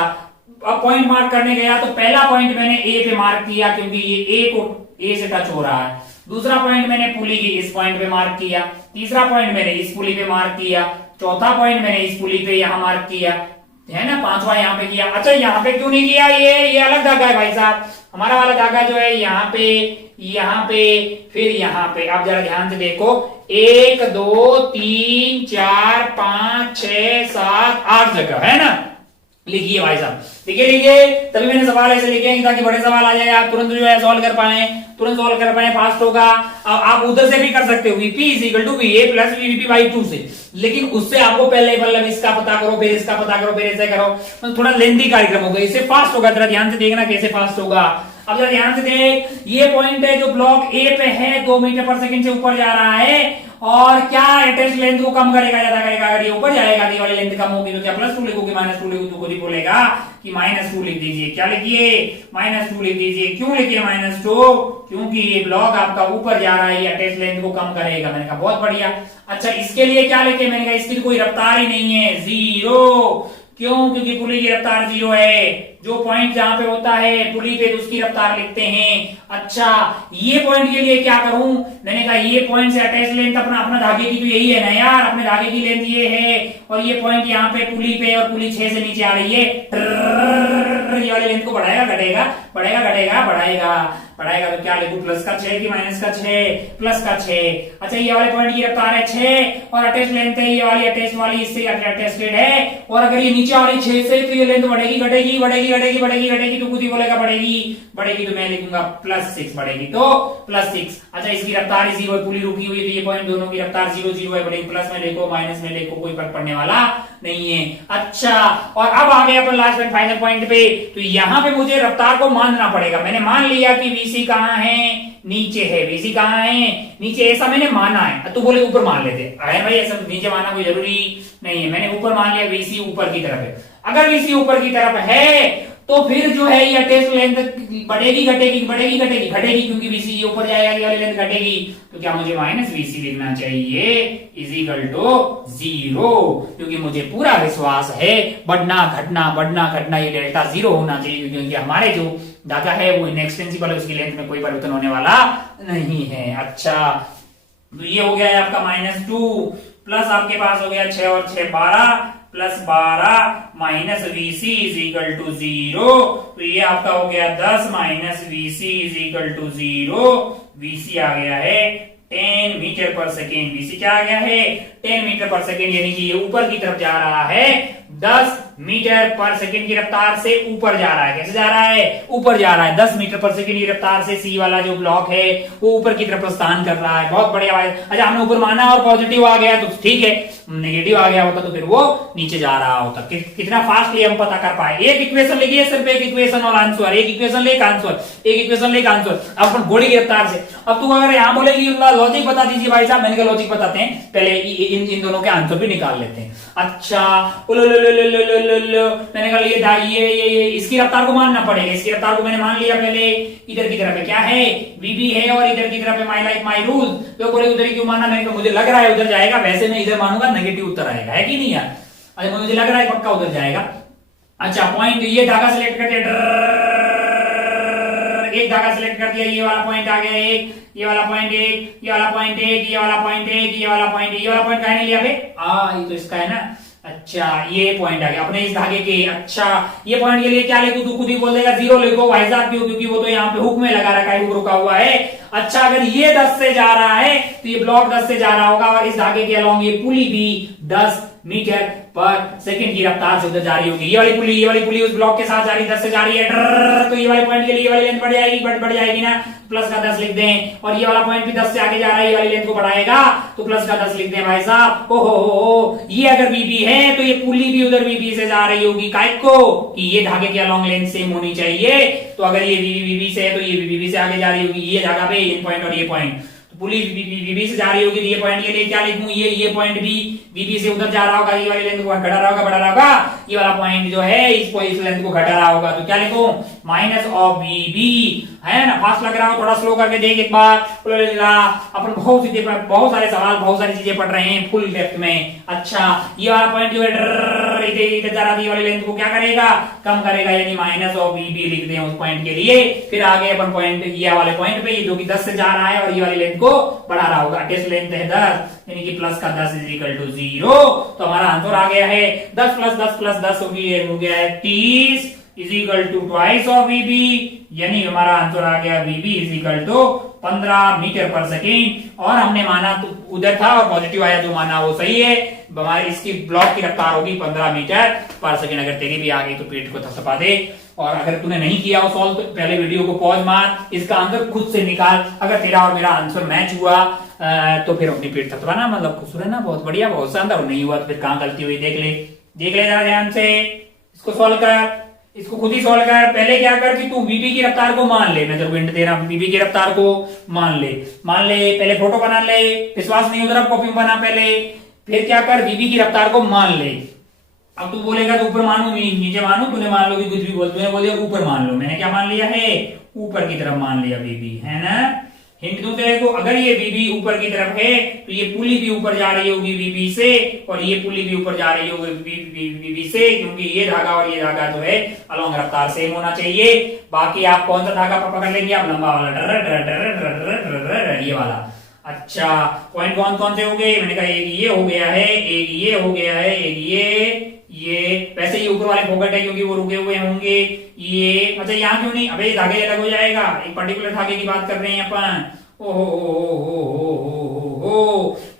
अब पॉइंट मार्क करने गया तो पहला पॉइंट मैंने ए पे मार्क किया, क्योंकि ये ए को ए से टच हो रहा है। दूसरा पॉइंट मैंने पुली की इस पॉइंट पे मार्क किया। तीसरा पॉइंट मैंने इस पुली पे मार्क किया। चौथा पॉइंट मैंने इस पुली पे यहां मार्क किया, है ना। पांचवा यहाँ पे किया। अच्छा यहाँ पे क्यों नहीं किया, ये अलग धागा है भाई साहब, हमारा वाला धागा जो है यहाँ पे फिर यहाँ पे। आप जरा ध्यान से देखो, 1 2 3 4 5 6 7 8 जगह है ना। लिखिए भाई साहब, लिखिए, तभी मैंने सवाल ऐसे लिखे हैं ताकि बड़े सवाल आ जाए, आप तुरंत जो है सॉल्व कर पाए, फास्ट होगा। आप उधर से भी कर सकते हो, VP = VA + VP/2 से, लेकिन उससे आपको पहले मतलब इसका पता करो, फिर इसका पता करो, फिर ऐसे करो, तो थोड़ा लेंथी कार्यक्रम होगा। इससे फास्ट होगा, जरा ध्यान से देखना कैसे फास्ट होगा। अब जरा ध्यान से देख, ये पॉइंट है जो ब्लॉक ए पे है, 2 मीटर पर सेकेंड से ऊपर जा रहा है, और क्या अटैच लेंथ को कम करेगा, ज्यादा करेगा। अगर ये ऊपर जाएगा ये वाली लेंथ कम होगी तो क्या +2 लिखोगे, -2 लिखोगे तो खुद ही बोलेगा कि -2 लिख दीजिए। क्या लिखिए, -2 लिख दीजिए। क्यों लिखिए -2, क्योंकि ये ब्लॉक आपका ऊपर जा रहा है, ये अटैच लेंथ को कम करेगा। मैंने कहा बहुत बढ़िया। अच्छा इसके लिए क्या लिखे, मैंने कहा इसकी कोई रफ्तार ही नहीं है, 0। क्यों, क्योंकि पुली की रफ्तार 0 है। जो पॉइंट जहां पे होता है पुली पे, तो उसकी रफ्तार लिखते हैं। अच्छा ये पॉइंट के लिए क्या करूं, मैंने कहा ये पॉइंट से अटैच लेंथ अपना धागे की तो यही है ना यार, अपने धागे की लेंथ ये है, और ये पॉइंट यहाँ पे पुली पे, और पुली 6 से नीचे आ रही है। ये वाली लेंथ को बढ़ाएगा घटेगा, बढ़ाएगा घटेगा, बढ़ाएगा तो क्या लिखूं, +6 की -6, +6। अच्छा ये वाले पॉइंट की रफ्तार है 6, और अटैच लेंथ है ये वाली, अटैच वाली इससे अटैचड है, और अगर ये नीचे आ रही 6 से, तो ये लेंथ बढ़ेगी घटेगी, तो खुद ही बोलेगा बढ़ेगी, तो मैं लिखूंगा +6 बढ़ेगी, तो +6। अच्छा इसकी रफ्तार 0 है, पुली रुकी हुई है, तो ये पॉइंट दोनों की रफ्तार 0 है, बढ़ेगी। प्लस में लिखो माइनस में लिखो, कोई फर्क पड़ने वाला नहीं है। अच्छा और अब आ गए अपन लास्ट में फाइनल पॉइंट पे, तो यहां पे मुझे रफ्तार को मानना पड़ेगा। मैंने मान लिया कि VC कहां है, नीचे है। VC कहां है, नीचे, ऐसा मैंने माना है। तो बोले ऊपर मान लेते, अरे भाई ऐसा नीचे मानना कोई जरूरी नहीं है, मैंने ऊपर मान लिया VC ऊपर की तरफ है। अगर VC ऊपर की तरफ है तो फिर जो है ये अटैच लेंथ बढ़ेगी घटेगी, क्योंकि VC ये ऊपर जाएगा, ये वाली लेंथ घटेगी, तो क्या मुझे -VC लिखना चाहिए = 0, क्योंकि मुझे पूरा विश्वास है बढ़ना घटना ये डेल्टा 0 होना चाहिए, क्योंकि हमारे जो धागा है वो इनएक्सटेंसिबल है, उसकी लेंथ में कोई परिवर्तन होने वाला नहीं है। अच्छा तो ये हो गया है आपका -2, प्लस आपके पास हो गया 6 और 6 12, +12 -VC = 0, तो ये आपका हो गया 10 -VC = 0, VC आ गया है 10 मीटर पर सेकेंड। बीसी क्या आ गया है 10 मीटर पर सेकेंड, यानी कि ये ऊपर की तरफ जा रहा है 10 मीटर पर सेकेंड की रफ्तार से ऊपर जा रहा है। कैसे जा रहा है ऊपर जा रहा है 10 मीटर पर सेकेंड की रफ्तार से। सी वाला जो ब्लॉक है वो ऊपर की तरफ प्रस्थान कर रहा है। बहुत बढ़िया। अच्छा हमने ऊपर माना और पॉजिटिव आ गया तो ठीक है, नेगेटिव आ गया होता तो फिर वो नीचे जा रहा होता। कितना फास्टली हम पता कर पाए। एक इक्वेशन लिखिए, सिर्फ एक इक्वेशन और आंसर, एक इक्वेशन ले एक आंसर, एक इक्वेशन ले एक आंसर अपन घोड़ी की रफ्तार से। अब तू अगर यहाँ बोलेगी लॉजिक बता दीजिए भाई साहब, मैंने कहा लॉजिक बताते हैं, पहले इन दोनों के आंसर भी निकाल लेते हैं। अच्छा मैंने कहा ये इसकी रफ्तार को मानना पड़ेगा। इसकी रफ्तार को मैंने मान लिया पहले। इधर की तरफ है क्या है वीबी है और इधर की तरफ है माई लाइफ माई रूल। तो बोले उधर क्यों मानना, मैंने कहा मुझे लग रहा है उधर जाएगा, वैसे मैं इधर मानूंगा नेगेटिव उत्तर आएगा, है कि नहीं यार। अच्छा मुझे लग रहा है पक्का उधर जाएगा। अच्छा पॉइंट ये धागा सिलेक्ट कर दिया, एक धागा सिलेक्ट कर दिया, ये वाला पॉइंट आ गया एक, ये वाला पॉइंट एक, ये वाला पॉइंट एक, ये वाला पॉइंट एक, ये वाला पॉइंट, ये वाला पॉइंट कहा नहीं लिया बे, ये तो इसका है ना। अच्छा ये पॉइंट आ गया अपने इस धागे के। अच्छा ये पॉइंट के लिए क्या लिखूं, तू खुद ही बोल देगा 0 लिखो भाई साहब, क्यों, क्योंकि वो तो यहाँ पे हुक में लगा रखा है, हुक रुका हुआ है। अच्छा अगर ये 10 से जा रहा है तो ये ब्लॉक 10 से जा रहा होगा और इस धागे के अलोंग ये पुली भी 10 मीटर पर सेकंड की रफ्तार से उधर जा रही होगी। ये वाली पुली उस ब्लॉक के साथ जा रही 10 से जा रही है, तो ये वाले पॉइंट के लिए ये वाली लेंथ बढ़ जाएगी ना, प्लस का 10 लिख दें। और ये वाला पॉइंट भी 10 से आगे जा रहा है, ये वाली लेंथ को बढ़ाएगा तो प्लस का 10 लिख दें भाई साहब। ओहो ये अगर बीबी है तो ये पुली भी उधर बीबी से जा रही होगी। काय को कि ये धागे के अलोंग लेंथ सेम होनी चाहिए, तो अगर ये बीबी से है तो ये बीबी से आगे जा रही होगी। ये धागा पे ये पॉइंट और ये पॉइंट, तो पुली बीबी से जा रही होगी, ये पॉइंट के लिए क्या लिखूं, ये पॉइंट भी बीबी से उधर जा रहा होगा, ये वाली लेंथ को घटा रहा होगा, बढ़ा रहा होगा। ये वाला पॉइंट जो है इस लेंथ को घटा रहा होगा, तो क्या लिखूं माइनस ऑफ बीबी, है ना। फास्ट लग रहा हो, थोड़ा स्लो करके देख एक बार। अपन बहुत सारे सवाल, बहुत सारी चीजें पढ़ रहे हैं फुल डेप्थ में। अच्छा ये वाला पॉइंट जो है इधर जा रहा, ये वाली लेंथ को क्या करेगा कम करेगा, यानी माइनस ऑफ बीबी लिख दें उस पॉइंट के लिए। फिर आगे अपन पॉइंट ये वाले पॉइंट पे जो कि 10 से जा रहा है और ये वाली लेंथ को बढ़ा रहा होगा। टेस्ट लेंथ है 10, यानी कि प्लस का 10 इज इक्वल टू 0। तो हमारा आंसर आ गया है 10 प्लस 10 प्लस 10 हो गया है 30 is equal to twice of VB, यानी हमारा आंसर आ गया VB is equal to 15 metre per second. और हमने माना तो उधर था और पॉजिटिव आया, जो माना वो सही है। हमारी इसकी ब्लॉक की रफ्तार होगी 15 मीटर पर सेकेंड। अगर तेरी भी आ गई तो पेट को थपथपा दे, और अगर तूने नहीं किया हो सॉल्व तो पहले वीडियो को पॉज मार, इसका आंसर खुद से निकाल। अगर तेरा और मेरा आंसर मैच हुआ तो फिर अपनी पेट थपथपाना, मतलब खुश रहना, बहुत बढ़िया बहुत शानदार। नहीं हुआ तो फिर कहां गलती हुई देख ले जरा ध्यान से। इसको सॉल्व कर, इसको खुद ही सॉल्व कर। पहले क्या कर कि तू वीबी की रफ्तार को मान ले, मैं तेरे को हिंट दे रहा हूं, वीबी की रफ्तार को मान ले। पहले फोटो बना ले, विश्वास नहीं होता कॉपी में बना पहले। फिर क्या कर वीबी की रफ्तार को मान ले। अब तू बोलेगा तो ऊपर मानू नीचे मानू, तूने मान लो कि कुछ भी बोल ऊपर मान लो। मैंने क्या मान लिया है ऊपर की तरफ मान लिया वीबी, है ना। हिंट दूं तेरे को, अगर ये वीबी ऊपर की तरफ है तो ये पुली भी ऊपर जा रही होगी वीबी से, और ये पुली भी ऊपर जा रही होगी वीबी से, क्योंकि ये धागा और ये धागा जो है अलोंग रफ्तार सेम होना चाहिए। बाकी आप कौन सा धागा पकड़ लेंगे, आप लंबा वाला ये वाला। अच्छा पॉइंट कौन कौन से हो गए, मैंने कहा एक ये हो गया है, एक ये हो गया है, एक ये वैसे ये ऊपर वाले फोकट है क्योंकि वो रुके हुए होंगे ये। अच्छा यहाँ क्यों नहीं, अबे धागे अलग हो जाएगा, एक पर्टिकुलर धागे की बात कर रहे हैं अपन। ओहो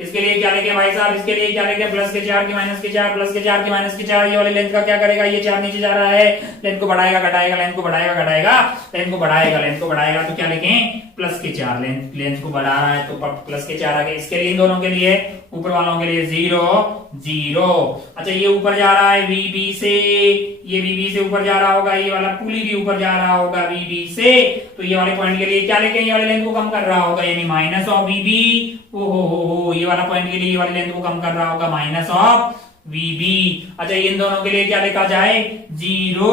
इसके लिए क्या लिखे भाई साहब, इसके लिए क्या लिखे प्लस के 4 की माइनस के 4 प्लस के 4 की माइनस के 4। ये वाले लेंथ का क्या करेगा, ये 4 नीचे जा रहा है, लेंथ को बढ़ाएगा घटाएगा, लेंथ को बढ़ाएगा घटाएगा, लेंथ को बढ़ाएगा लेंथ को बढ़ाएगा, तो क्या लिखें प्लस के 4। लेंथ को बढ़ा रहा है तो प्लस के 4 आ गए। इसके लिए इन दोनों के लिए ऊपर वालों के लिए 0 0। अच्छा ये ऊपर जा रहा है वीबी से, ये वीबी से ऊपर जा रहा होगा, ये वाला पुली भी ऊपर जा रहा होगा वीबी से, तो ये वाले पॉइंट के लिए क्या लिखें, ये वाले लेंथ को कम कर रहा होगा, यानी माइनस ऑफ वीबी। ओहो ये वाला पॉइंट के लिए ये वाली लेंथ को कम कर रहा होगा, माइनस ऑफ वीबी। अच्छा इन दोनों के लिए क्या लिखा जाए 0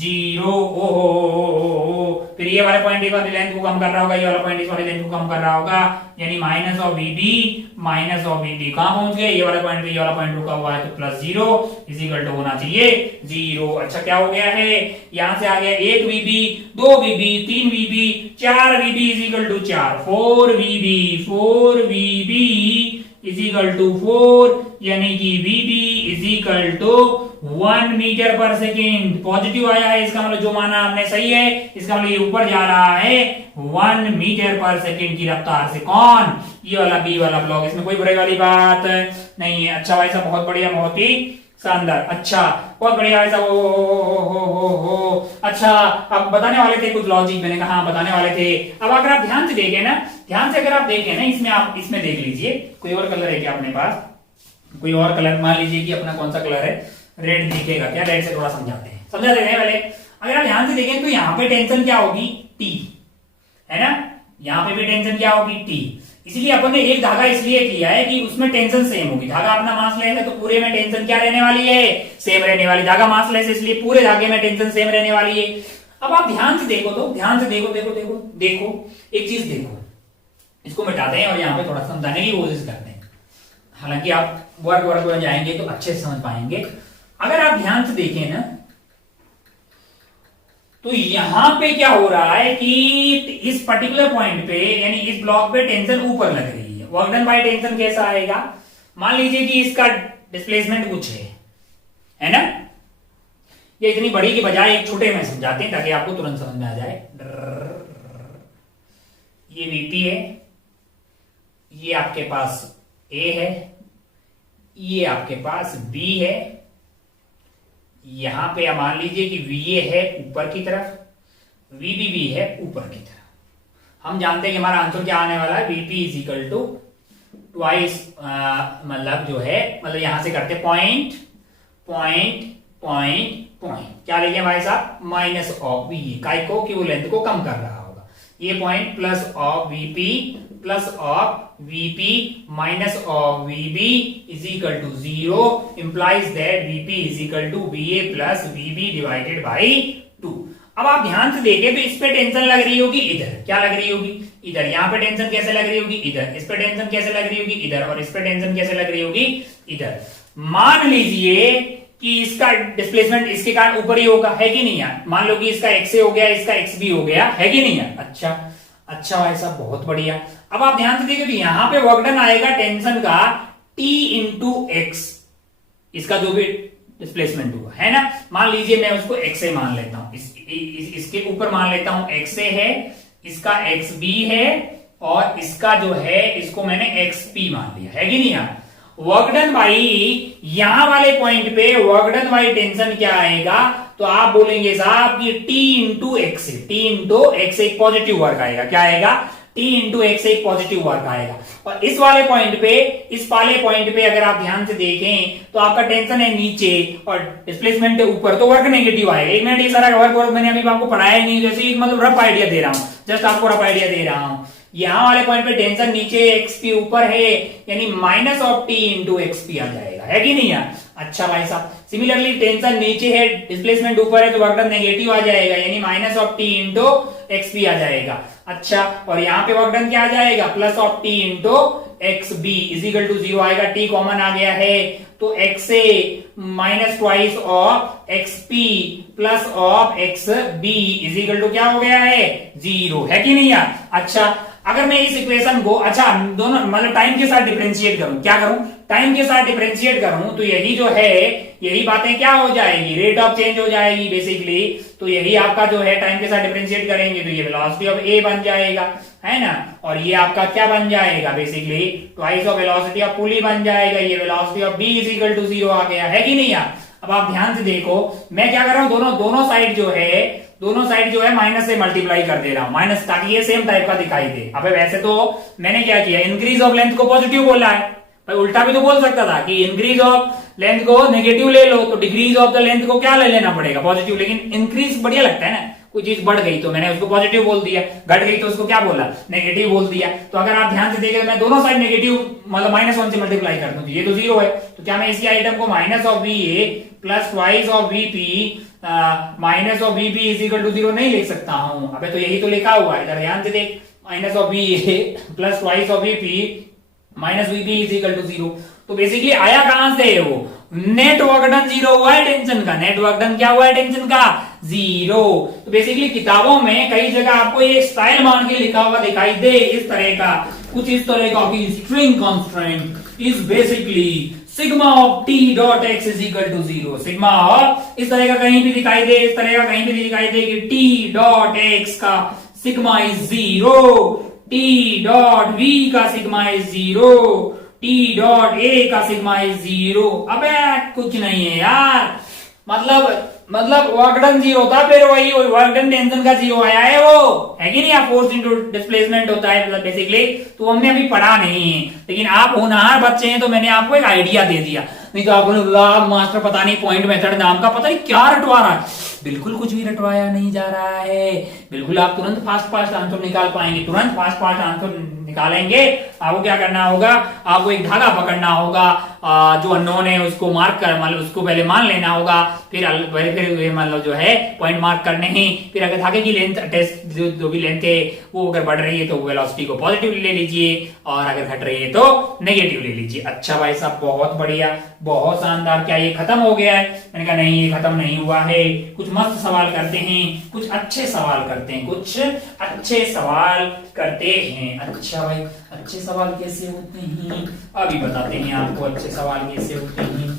0। ओहो फिर ये वाला पॉइंट वाली लेंथ को कम कर रहा होगा, ये वाला पॉइंट इस वाली लेंथ को कम कर रहा होगा, यानी minus of VB minus of VB. कहां पहुंच गए, ये वाला पॉइंट पे ये वाला पॉइंट रुका हुआ है, तो प्लस 0 इज इक्वल टू होना चाहिए 0। अच्छा क्या हो गया है, यहां से आ गया 1 VB 2 VB 3 VB 4 VB is equal to 4, 4 VB is equal to 4, यानी कि VB is equal to 1 metre per second. Positive आया है, इसका मतलब जो माना हमने सही है, इसका मतलब ये ऊपर जा रहा है 1 मीटर पर सेकेंड की रफ्तार से। कौन? ये वाला बी वाला ब्लॉक। इसमें कोई बुराई वाली बात नहीं है। अच्छा भाई साहब, बहुत बढ़िया, बहुत ही शानदार। अच्छा, बहुत बढ़िया भाई साहब। हो। अच्छा, अब बताने वाले थे कुछ लॉजिक, मैंने कहा बताने वाले थे। अब अगर आप ध्यान से देखें ना, ध्यान से अगर आप देखें ना, इसमें आप इसमें देख लीजिए, कोई और कलर है क्या अपने पास? कोई और कलर मान लीजिए कि अपना कौन सा कलर है, रेड दिखेगा क्या? रेड से थोड़ा समझाते हैं, समझा देते हैं पहले। अगर आप ध्यान से देखें तो यहाँ पे टेंशन क्या होगी? टी, है ना? यहाँ पे भी टेंशन क्या होगी? टी। इसलिए अपन ने एक धागा इसलिए किया है कि उसमें टेंशन सेम होगी। धागा अपना मास लेस है तो पूरे में टेंशन क्या रहने वाली है? सेम रहने वाली। धागा मास लेस है इसलिए पूरे धागे में टेंशन सेम रहने वाली है। अब आप ध्यान से देखो तो, ध्यान से देखो देखो देखो देखो एक चीज देखो, इसको मिटाते हैं और यहाँ पे थोड़ा समझाने की कोशिश करते हैं। हालांकि आप वर्ग में जाएंगे तो अच्छे से समझ पाएंगे। अगर आप ध्यान से देखें ना, तो यहां पे क्या हो रहा है कि इस पर्टिकुलर पॉइंट पे, यानी इस ब्लॉक पे टेंशन ऊपर लग रही है। वर्क डन बाय टेंशन कैसा आएगा? मान लीजिए कि इसका डिस्प्लेसमेंट कुछ है ना? ये इतनी बड़ी की बजाय एक छोटे में समझाते हैं ताकि आपको तुरंत समझ में आ जाए। ये VP है, ये आपके पास A है, ये आपके पास B है। यहां पे मान लीजिए कि VA है ऊपर की तरफ, VB भी है ऊपर की तरफ। हम जानते हैं कि हमारा आंसर क्या आने वाला है? VP is equal to twice, मतलब जो है, मतलब यहां से करते पॉइंट पॉइंट पॉइंट पॉइंट, क्या लिखे भाई साहब? माइनस ऑफ VA, काय को कि वो लेंथ को कम कर रहा होगा। ये point plus of VP plus of VP minus of VB is equal to 0 implies that VP is equal to VA plus VB divided by 2। अब आप ध्यान से देखें तो इस पे टेंशन लग रही होगी इधर, क्या लग रही होगी? इधर। यहाँ पे टेंशन कैसे लग रही होगी? इधर। इस पे टेंशन कैसे लग रही होगी? इधर। और इस पे टेंशन कैसे लग रही होगी? इधर। मान लीजिए कि इसका डिस्प्लेसमेंट इसके कारण ऊपर ही होगा, है कि नहीं यार? मान लो कि इसका x हो गया, इसका x भी हो गया, है कि नहीं यार? अच्छा भाई साहब, बहुत बढ़िया। अब आप ध्यान से देखिए तो यहां पे वर्क डन आएगा टेंशन का T इंटू एक्स, इसका जो भी डिस्प्लेसमेंट हुआ, है ना? मान लीजिए मैं उसको x से मान लेता हूं, इसके ऊपर मान लेता हूं x से है, इसका xb है, और इसका जो है इसको मैंने xp मान लिया, है कि नहीं यार? वर्क डन बाई, यहां वाले पॉइंट पे वर्क डन बाई टेंशन क्या आएगा? तो आप बोलेंगे साहब कि T into x, T into x एक पॉजिटिव वर्क आएगा। क्या आएगा? T इंटू एक्स एक पॉजिटिव वर्क आएगा। और इस वाले पॉइंट पे, इस वाले पॉइंट पे अगर आप ध्यान से देखें तो आपका टेंशन है नीचे और डिस्प्लेसमेंट है ऊपर, तो वर्क नेगेटिव आएगा। एक मिनट, ये सारा वर्क मैंने अभी आपको पढ़ाया ही नहीं, जैसे एक मतलब रफ आइडिया दे रहा हूं, जस्ट आपको रफ आइडिया दे रहा हूं। यहां वाले पॉइंट पे टेंशन नीचे, एक्सपी ऊपर है, यानी minus of T into XP आ जाएगा, है कि नहीं यार? अच्छा भाई साहब, सिमिलरली टेंशन नीचे है, डिस्प्लेसमेंट ऊपर है, तो वर्क डन नेगेटिव आ जाएगा, यानी minus of T into XP आ जाएगा। अच्छा, और यहाँ पे वर्क डन क्या आ जाएगा? Plus of T into X B is equal to 0 आएगा। टी कॉमन आ गया है, तो X A minus twice of X P plus of X B is equal to क्या हो गया है? 0, है कि नहीं यार? अच्छा, अगर मैं इस इक्वेशन को, अच्छा दोनों मतलब टाइम के साथ डिफरेंशिएट करूं, क्या करूं? टाइम के साथ डिफरेंशिएट करूं तो यही जो है, यही बातें क्या हो जाएगी? रेट ऑफ चेंज हो जाएगी बेसिकली। तो यही आपका जो है टाइम के साथ डिफरेंशिएट करेंगे तो ये वेलोसिटी ऑफ ए बन जाएगा, है ना? और ये आपका क्या बन जाएगा? Basically twice of velocity of pulley बन जाएगा। ये velocity of B is equal to 0 आ गया, है कि नहीं यार? अब आप ध्यान से देखो, मैं क्या कर रहा हूं, दोनों साइड जो है माइनस से मल्टीप्लाई कर दे रहा हूं, माइनस, ताकि ये सेम टाइप का दिखाई दे। अबे वैसे तो मैंने क्या किया, इंक्रीज ऑफ लेंथ को पॉजिटिव बोला है, भाई उल्टा भी तो बोल सकता था कि इंक्रीज ऑफ लेंथ को नेगेटिव ले लो, तो डिक्रीज ऑफ द लेंथ को क्या ले लेना पड़ेगा? पॉजिटिव। लेकिन इंक्रीज बढ़िया लगता है ना, कोई चीज बढ़ गई तो मैंने उसको पॉजिटिव बोल दिया, घट गई तो उसको क्या बोला? नेगेटिव बोल दिया। तो अगर आप ध्यान से देखें तो मैं दोनों साइड नेगेटिव मतलब -1 से मल्टीप्लाई कर दूं, ये तो 0 है, तो क्या मैं इसी आइटम को minus of V A plus twice of V P minus of V P is equal to 0 नहीं लिख सकता हूं? अबे तो यही तो लिखा हुआ है, इधर ध्यान से देख, minus of V A plus twice of V P minus V P is equal to 0। तो बेसिकली आया कहां से? वो नेट वर्क डन 0 हुआ है टेंशन का, नेट वर्क डन क्या हुआ है टेंशन का? 0। तो बेसिकली किताबों में कई जगह आपको ये स्टाइल मान के लिखा हुआ दिखाई दे, इस तरह का, कुछ इस तरह का कि string constant is basically sigma of T dot X is equal to 0। Sigma of इस तरह का कहीं भी दिखाई दे, इस तरह का कहीं भी दिखाई दे कि टी डॉट एक्स का sigma is 0, T dot V का sigma is 0, T dot A का सिग्मा इज 0। अबे कुछ नहीं है यार, मतलब वर्क डन 0 था, फिर वही वर्क डन टेंशन का 0 आया है, वो है कि नहीं। आप फोर्स इनटू डिस्प्लेसमेंट होता है बेसिकली, तो हमने अभी पढ़ा नहीं है, लेकिन आप होनहार बच्चे हैं तो मैंने आपको एक आइडिया दे दिया। नहीं तो आपको मास्टर पता नहीं पॉइंट मेथड नाम का पता नहीं क्या रटवा रहा है। बिल्कुल कुछ भी रटवाया नहीं जा रहा है, बिल्कुल आप तुरंत फास्ट आंसर निकाल पाएंगे, तुरंत फास्ट आंसर निकालेंगे। आपको क्या करना होगा, आपको एक धागा पकड़ना होगा, जो अननोन है उसको मार्क कर, मतलब उसको पहले मान लेना होगा, फिर मतलब जो है पॉइंट मार्क करने ही, फिर अगर धागे की लेंथ टेस्ट जो भी लेंथ है वो अगर बढ़ रही है तो वेलोसिटी को पॉजिटिव ले लीजिए, और अगर घट रही है तो नेगेटिव ले लीजिए। अच्छा भाई साहब, बहुत बढ़िया, बहुत शानदार। क्या ये खत्म हो गया है? मैंने कहा नहीं, ये खत्म नहीं हुआ है, कुछ मस्त सवाल करते हैं, कुछ अच्छे सवाल करते हैं, कुछ अच्छे सवाल करते हैं। अच्छा भाई, अच्छे सवाल कैसे होते हैं अभी बताते हैं आपको, अच्छे सवाल कैसे होते हैं।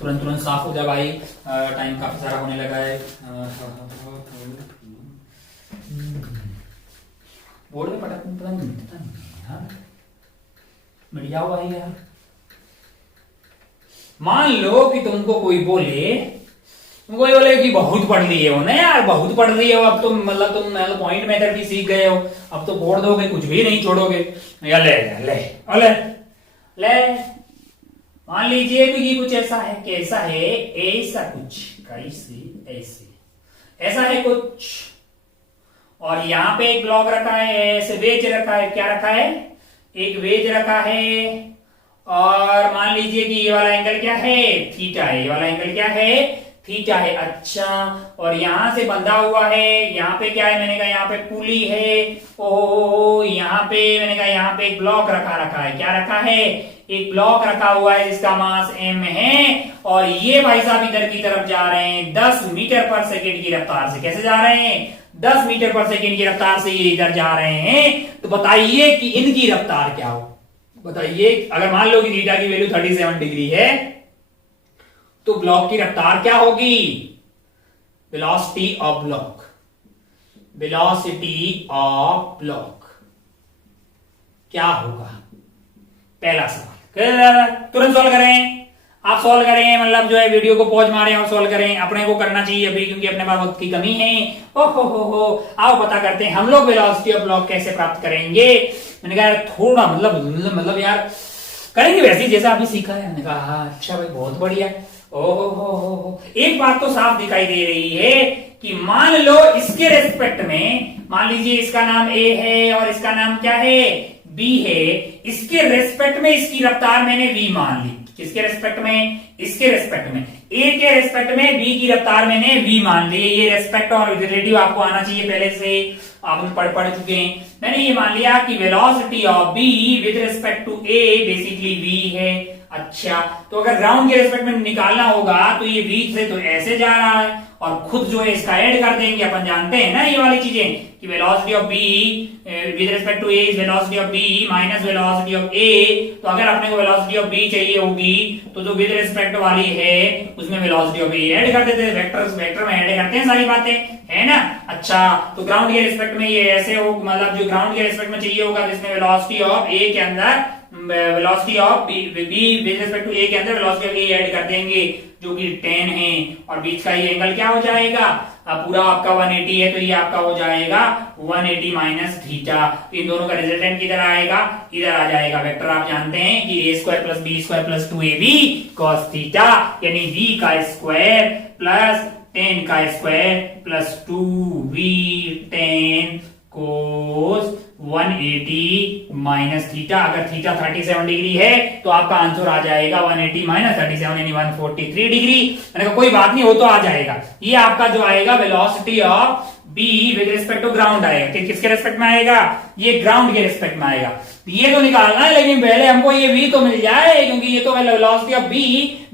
तुरंत साफ हो जाए भाई, टाइम काफी सारा होने लगा है। बोर्ड में पता नहीं मिलता यार, मिल जाओ भाई यार। मान लो कि तुमको कोई बोले कि बहुत पढ़ लिए हो ना यार, बहुत पढ़ लिए हो, अब तुम तुम पॉइंट मेथड भी सीख गए हो, अब तो बोर्ड दोगे, कुछ भी नहीं छोड़ोगे। ले ले ले ले ले मान लीजिए कि ये कुछ ऐसा है, कैसा है, ऐसा कुछ, कैसे ऐसे ऐसा है कुछ, और यहाँ पे एक ब्लॉक रखा है, ऐसे वेज रखा है, क्या रखा है, एक वेज रखा है, और मान लीजिए कि ये वाला एंगल क्या है, थीटा है, ये वाला एंगल क्या है, थीटा है। अच्छा, और यहां से बंधा हुआ है, यहाँ पे क्या है, मैंने कहा यहाँ पे पुली है, ओ यहाँ पे मैंने कहा यहाँ पे एक ब्लॉक रखा है, क्या रखा है, एक ब्लॉक रखा हुआ है जिसका मास m है, और ये भाई साहब इधर की तरफ जा रहे हैं 10 मीटर पर सेकेंड की रफ्तार से। कैसे जा रहे हैं? 10 मीटर पर सेकेंड की रफ्तार से ये इधर जा रहे हैं। तो बताइए कि इनकी रफ्तार क्या हो, बताइए। अगर मान लो कि थीटा की वैल्यू 37 डिग्री है तो ब्लॉक की रफ्तार क्या होगी? Velocity of block, velocity of block क्या होगा? पहला सवाल तुरंत सॉल्व करें, आप सॉल्व करें, मतलब जो है वीडियो को पॉज मारें और सॉल्व करें। अपने को करना चाहिए अभी, क्योंकि अपने पास वक्त की कमी है। हो आओ पता करते हैं हम लोग वेलोसिटी ऑफ ब्लॉक कैसे प्राप्त करेंगे। मैंने कहा यार थोड़ा मतलब यार करेंगे वैसे ही जैसा अभी सीखा है। मैंने कहा हाँ अच्छा भाई, बहुत बढ़िया। ओहो, एक बात तो साफ दिखाई दे रही है कि मान लो इसके रेस्पेक्ट में, मान लीजिए इसका नाम ए है और इसका नाम क्या है, बी है, इसके रेस्पेक्ट में इसकी रफ्तार मैंने वी मान ली। किसके रेस्पेक्ट में? इसके रेस्पेक्ट में। ए के रेस्पेक्ट में बी की रफ्तार मैंने वी मान ली। ये रेस्पेक्ट और रिलेटिव आपको आना चाहिए पहले से, आप पढ़ चुके हैं। मैंने ये मान लिया कि velocity of B with respect to A basically V है। अच्छा, तो अगर ग्राउंड के रेस्पेक्ट में निकालना होगा तो ये वी से तो ऐसे जा रहा है, और खुद जो है इसका ऐड कर देंगे। अपन जानते हैं ना ये वाली चीजें कि velocity of B with respect to A is velocity of B minus velocity of A. तो अगर अपने को वेलोसिटी ऑफ बी चाहिए होगी तो जो विद रिस्पेक्ट वाली है उसमें वेलोसिटी ऑफ ए ऐड कर देते हैं। वेक्टर में ऐड करते हैं सारी बातें, है ना। अच्छा, तो ग्राउंड के रिस्पेक्ट में ये ऐसे हो, मतलब जो ग्राउंड के रिस्पेक्ट में चाहिए होगा जिसमें वेलोसिटी ऑफ ए के अंदर velocity of B with respect to A के अंदर वेलोसिटी ऑफ ए ऐड कर देंगे, जो कि 10 है, और बीच का ये एंगल क्या हो जाएगा, पूरा आपका 180 है तो ये आपका हो जाएगा 180 माइनस थीटा। इन दोनों का रिजल्टेंट किधर आएगा? इधर आ जाएगा। वेक्टर आप जानते हैं कि a square plus B square plus 2ab cos theta, यानी v का स्क्वायर प्लस 10 का square plus 2v 10 cos 180 minus theta. अगर थीटा 37 डिग्री है तो आपका आंसर आ जाएगा 180 माइनस 37 यानी 143 डिग्री। मैंने कहा कोई बात नहीं, हो तो आ जाएगा। ये आपका जो आएगा velocity of B with respect to ground आएगा। किसके रिस्पेक्ट में आएगा? ये ग्राउंड के रिस्पेक्ट में आएगा। ये तो निकालना है, लेकिन पहले हमको ये v तो मिल जाए, क्योंकि ये तो velocity of b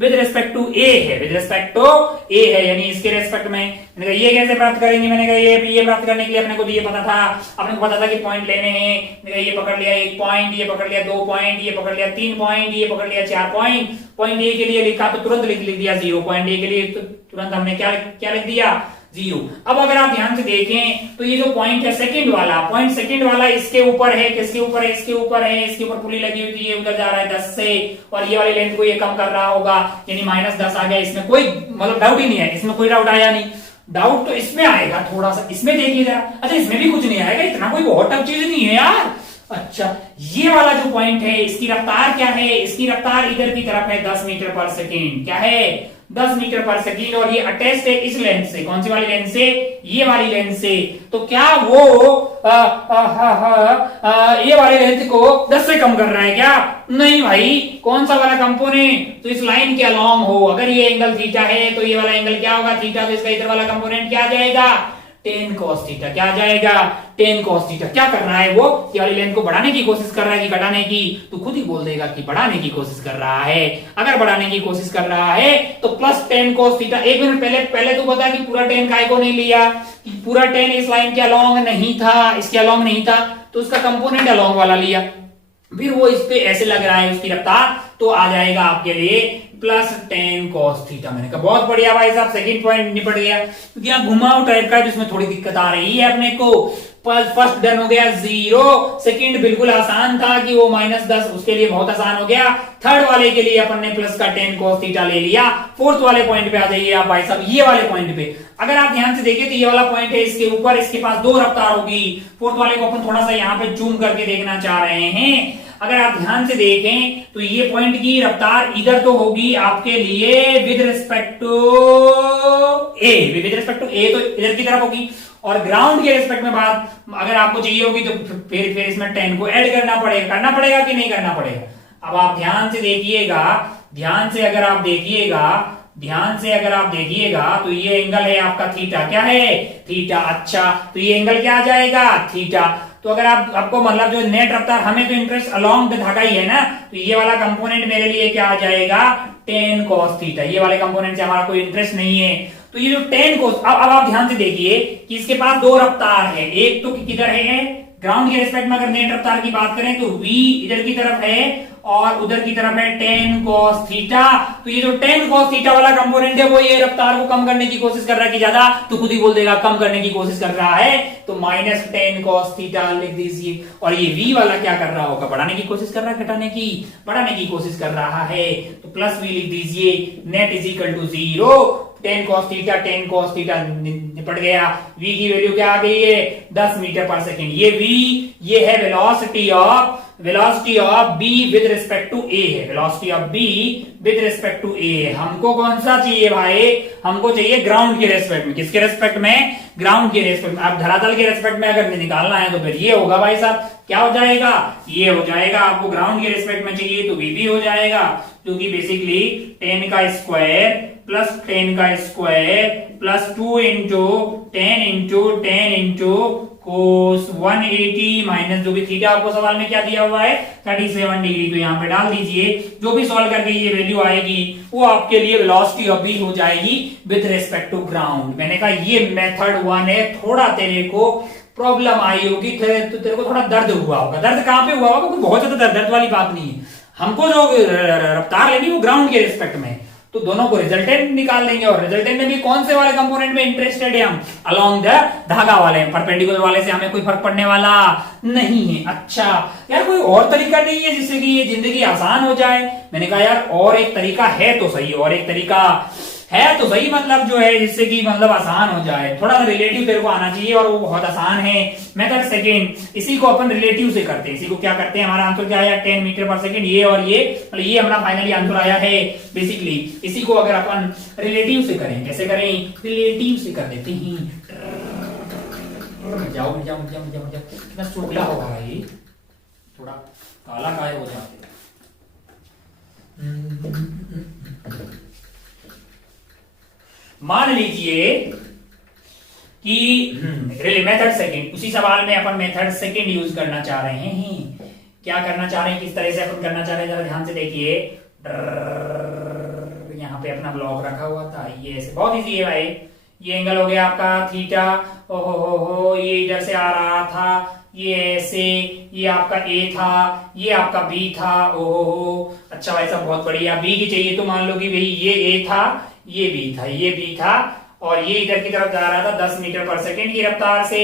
with respect to a है, विद रिस्पेक्ट टू a है, यानी इसके रिस्पेक्ट में। मैंने कहा ये कैसे प्राप्त करेंगे? मैंने कहा ये प्राप्त करने के लिए अपने को तो ये पता था, अपने को पता था कि पॉइंट लेने हैं। मैंने कहा ये पकड़ लिया 1 पॉइंट, ये पकड़ लिया 2 पॉइंट, ये पकड़ लिया 3 पॉइंट, ये पकड़ लिया 4 पॉइंट। पॉइंट ए के लिए लिखा तो तुरंत लिख दिया 0, पॉइंट ए के लिए तो तुरंत हमने क्या लिख दिया? 0। अब अगर आप ध्यान से देखें तो ये जो पॉइंट है सेकंड वाला इसके ऊपर है, किसके ऊपर है? इसके ऊपर है, इसके ऊपर पुली लगी हुई थी, ये उधर जा रहा है 10 से, और ये वाली लेंथ को ये कम कर रहा होगा, यानी -10 आ गया। इसमें कोई मतलब डाउट ही नहीं है, इसमें कोई डाउट आया नहीं। डाउट तो इसमें आएगा थोड़ा सा, इसमें देखिए जरा। अच्छा, इसमें भी कुछ नहीं आएगा, इतना कोई बहुत टफ चीज नहीं है यार। अच्छा, ये वाला जो पॉइंट है, इसकी रफ्तार क्या है? इसकी रफ्तार इधर की तरफ है 10 मीटर पर सेकेंड। क्या है? 10 मीटर पर सेकेंड, और ये अटैच्ड है इस लेंथ से। कौन सी वाली लेंथ से? ये वाली लेंथ से। तो क्या वो ये वाली लेंथ को 10 से कम कर रहा है क्या? नहीं भाई। कौन सा वाला कंपोनेंट? तो इस लाइन के अलोंग हो। अगर ये एंगल थीटा है तो ये वाला एंगल क्या होगा? थीटा। तो इसका इधर वाला कंपोनेंट क्या आ जाएगा? tan cos theta. क्या आ जाएगा? tan cos theta. क्या कर रहा है वो? ये वाली लेंथ को बढ़ाने की कोशिश कर रहा है कि घटाने की? तो खुद ही बोल देगा कि बढ़ाने की कोशिश कर रहा है। अगर बढ़ाने की कोशिश कर रहा है तो प्लस tan cos थीटा। एक मिनट पहले तो बता कि पूरा tan काय को नहीं लिया, पूरा tan इस लाइन के अलोंग नहीं था, इसके अलोंग नहीं था, तो उसका कंपोनेंट अलोंग वाला लिया। फिर वो इस पे ऐसे लग रहा है उसकी रफ्तार, तो आ जाएगा आपके लिए प्लस tan cos थीटा। मैंने कहा बहुत बढ़िया भाई साहब, सेकंड पॉइंट निपट गया। क्योंकि यहाँ घुमाव टाइप का है, जिसमें थोड़ी दिक्कत आ रही है अपने को। फर्स्ट डन हो गया 0, सेकंड बिल्कुल आसान था कि वो -10, उसके लिए बहुत आसान हो गया। थर्ड वाले के लिए अपन ने प्लस का tan cos थीटा ले लिया। फोर्थ वाले पॉइंट पे आ जाइए आप भाई साहब, ये वाले पॉइंट पे। अगर आप ध्यान से देखिए तो ये वाला पॉइंट है, इसके ऊपर इसके पास 2 रफ्तार होगी। फोर्थ वाले को अपन थोड़ा सा यहाँ पे जूम करके देखना चाह रहे हैं। अगर आप ध्यान से देखें तो ये पॉइंट की रफ्तार इधर तो होगी आपके लिए विद रिस्पेक्ट टू ए, तो इधर की तरफ होगी। और ग्राउंड के रिस्पेक्ट में बात अगर आपको चाहिए होगी तो फिर इसमें 10 को ऐड करना पड़ेगा कि नहीं करना पड़ेगा? अब आप ध्यान से देखिएगा, ध्यान से अगर आप देखिएगा तो ये एंगल है आपका थीटा। क्या है? थीटा। अच्छा, तो ये एंगल क्या आ जाएगा? थीटा। तो अगर आपको मतलब जो नेट रफ्तार, हमें तो इंटरेस्ट अलोंग द धागा ही है ना, तो ये वाला कंपोनेंट मेरे लिए क्या आ जाएगा? tan cos theta. ये वाले कंपोनेंट से हमारा कोई इंटरेस्ट नहीं है। तो ये जो tan cos, अब आप ध्यान से देखिए कि इसके पास 2 रफ्तार है। एक तो किधर है? ग्राउंड के रिस्पेक्ट में अगर नेट रफ्तार की बात करें तो v इधर की तरफ है और उधर की तरफ है tan cos थीटा। तो ये जो tan cos थीटा वाला कंपोनेंट है वो ये रफ्तार को कम करने की कोशिश कर रहा है कि ज्यादा, तो खुद ही बोल देगा कम करने की कोशिश कर रहा है, तो माइनस tan cos थीटा लिख दीजिए। और ये v वाला क्या कर रहा होगा? बढ़ाने की कोशिश कर रहा है, घटाने की? बढ़ाने की कोशिश कर रहा है, तो प्लस v लिख दीजिए। Net is equal to 0, tan cos theta निपट गया। v की वैल्यू क्या आ गई है? 10 मीटर पर सेकेंड। ये v, ये है velocity of b with respect to a है। Velocity of b with respect to a है। हमको कौन सा चाहिए भाई? हमको चाहिए ग्राउंड के रेस्पेक्ट में। किसके रेस्पेक्ट में? ग्राउंड के रेस्पेक्ट में। अब धरातल के रेस्पेक्ट में अगर निकालना है तो फिर ये होगा भाई साहब, क्या हो जाएगा? ये हो जाएगा। आपको ग्राउंड के रेस्पेक्ट में चाहिए तो v भी हो जाएगा, क्योंकि बेसिकली tan का स्क्वायर प्लस tan का square plus 2 into tan into cos 180 minus जो भी थीटा आपको सवाल में क्या दिया हुआ है 37 डिग्री, तो यहाँ पे डाल दीजिए। जो भी सॉल्व करके ये वैल्यू आएगी वो आपके लिए वेलोसिटी ऑफ b हो जाएगी विद रिस्पेक्ट टू ग्राउंड। मैंने कहा ये मेथड 1 है। थोड़ा तेरे को प्रॉब्लम आई होगी, तो तेरे को थोड़ा दर्द हुआ होगा। दर्द कहाँ पे हुआ होगा? क्योंकि बहुत ज्यादा दर्द वाली बात नहीं है। हमको जो रफ्तार लेनी वो ग्राउंड के रिस्पेक्ट में, तो दोनों को रिजल्टेंट निकाल देंगे। और रिजल्टेंट में भी कौन से वाले कंपोनेंट में इंटरेस्टेड है हम? अलोंग द धागा वाले। परपेंडिकुलर वाले से हमें कोई फर्क पड़ने वाला नहीं है। अच्छा यार, कोई और तरीका नहीं है जिससे कि ये जिंदगी आसान हो जाए? मैंने कहा यार और एक तरीका है तो सही, और एक तरीका है तो सही, मतलब जो है जिससे कि मतलब आसान हो जाए। थोड़ा सा रिलेटिव तेरे को आना चाहिए और वो बहुत आसान है। मेथड सेकेंड, इसी को अपन रिलेटिव से करते हैं। इसी को क्या करते हैं? हमारा आंसर क्या आया? 10 मीटर पर सेकेंड। ये और ये हमारा फाइनली आंसर आया है। बेसिकली इसी को अगर अपन रिलेटिव से करें, कैसे करें? रिलेटिव से कर देते हैं। जाओ कितना चोखला होगा भाई, थोड़ा काला काय हो जाते। मान लीजिए कि मेथड सेकंड, उसी सवाल में अपन मेथड सेकंड यूज करना चाह रहे हैं। क्या करना चाह रहे हैं, किस तरह से अपन करना चाह रहे हैं, जरा ध्यान से देखिए। यहाँ पे अपना ब्लॉक रखा हुआ था, ये ऐसे बहुत इजी है भाई। ये एंगल हो गया आपका थीटा, ओहो हो, ये इधर से आ रहा था, ये ऐसे, ये आपका ए था, ये आपका बी था, ओहो हो। अच्छा भाई साहब बहुत बढ़िया। बी की चाहिए तो मान लो कि भाई ये ए था, ये बी था, ये बी था, और ये इधर की तरफ जा रहा था 10 मीटर पर सेकेंड की रफ्तार से।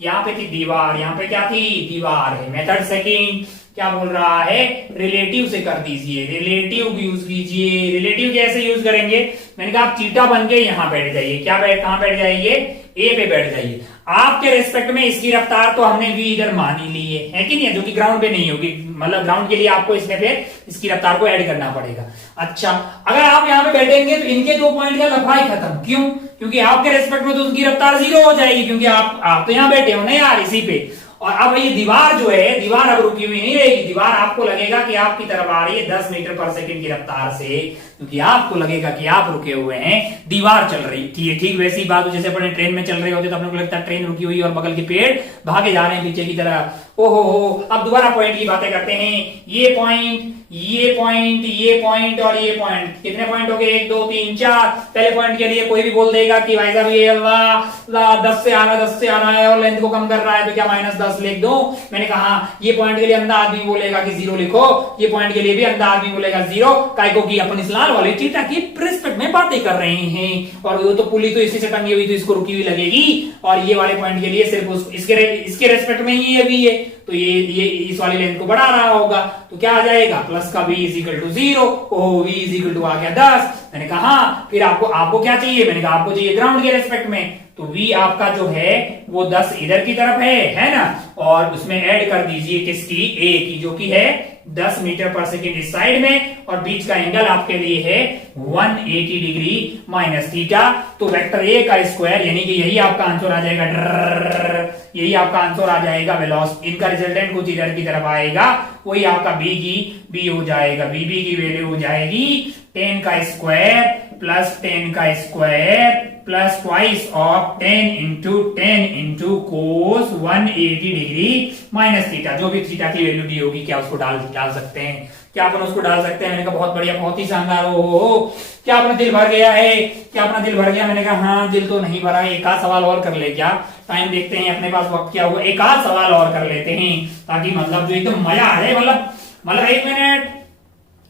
यहाँ पे थी दीवार, यहाँ पे क्या थी, दीवार है। मेथड सेकंड क्या बोल रहा है, रिलेटिव से कर दीजिए, रिलेटिव यूज कीजिए। रिलेटिव कैसे यूज करेंगे, मैंने कहा आप चीटा बन के यहाँ बैठ जाइए। क्या कहां बैठ जाइए, ए पे बैठ जाइए। आपके रेस्पेक्ट में इसकी रफ्तार तो हमने वी इधर मान ही ली है कि नहीं, जो कि ग्राउंड पे नहीं होगी, मतलब ग्राउंड के लिए आपको इसमें फिर इसकी रफ्तार को ऐड करना पड़ेगा। अच्छा, अगर आप यहाँ पे बैठेंगे तो इनके 2 पॉइंट का लफड़ा ही खत्म। क्यों, क्योंकि आपके रेस्पेक्ट में तो उसकी रफ्तार 0 हो जाएगी, क्योंकि आप तो यहाँ बैठे हो ना यार इसी पे। और अब ये दीवार जो है, दीवार अब रुकी हुई नहीं रहेगी, दीवार आपको लगेगा कि आपकी तरफ आ रही है 10 मीटर पर सेकंड की रफ्तार से, क्योंकि आपको लगेगा कि आप रुके हुए हैं, दीवार चल रही थी। ठीक वैसी बात जैसे अपने ट्रेन में चल रहे होते तो अपने को लगता है ट्रेन रुकी हुई और बगल के पेड़ भागे जा रहे हैं पीछे की तरफ। ओहो हो, अब दोबारा पॉइंट की बातें करते हैं। ये पॉइंट, ये पॉइंट, ये पॉइंट और ये पॉइंट, कितने पॉइंट हो गए, 1 2 3 4। पहले पॉइंट के लिए कोई भी बोल देगा कि भाई साहब ये 10 से आ रहा है, 10 से आ रहा है और लेंथ को कम कर रहा है, तो क्या -10 लिख दो। मैंने कहा ये पॉइंट के लिए अंधा आदमी बोलेगा कि 0 लिखो, ये पॉइंट के लिए भी अंधा आदमी बोलेगा 0। काय को कि अपन इस लाल वाले चीटा की रिस्पेक्ट में बातें कर रहे हैं, और वो तो पुली तो इसी से टंगी हुई तो इसको रुकी हुई लगेगी, और ये वाले पॉइंट के लिए सिर्फ इसके रेस्पेक्ट में ही ये भी है, तो ये इस वाली लेंथ को बढ़ा रहा होगा, तो क्या आ जाएगा, प्लस का v = 0। ओह, v = आ गया 10। मैंने कहा फिर आपको क्या चाहिए, मैंने कहा आपको चाहिए ग्राउंड के रेस्पेक्ट में, तो v आपका जो है वो 10 इधर की तरफ है ना, और उसमें ऐड कर दीजिए किसकी, a की, जो कि है 10 मीटर पर सेकेंड इस साइड में, और बीच का एंगल आपके लिए है 180 डिग्री माइनस थीटा। तो वेक्टर a का स्क्वायर, यानी कि यही आपका आंसर आ जाएगा, यही आपका आंसर आ जाएगा। वेलोसिटी इनका रिजल्टेंट कुछ इधर की तरफ आएगा, वही आपका b हो जाएगा, b की वैल्यू हो जाएगी 10 का स्क्वायर प्लस 10 का square plus twice of 10 into cos 180 degree minus theta. जो भी थीटा की वैल्यू दी होगी, क्या उसको डाल सकते हैं, क्या अपन उसको डाल सकते हैं। मैंने कहा बहुत बढ़िया, बहुत ही शानदार। हो क्या अपना दिल भर गया है, क्या अपना दिल भर गया। मैंने कहा हाँ, दिल तो नहीं भरा, एक आध सवाल और कर ले, क्या टाइम देखते हैं अपने पास वक्त क्या हुआ, एक आध सवाल और कर लेते हैं, ताकि मतलब जो एकदम मजा आ जाए। मतलब 1 मिनट,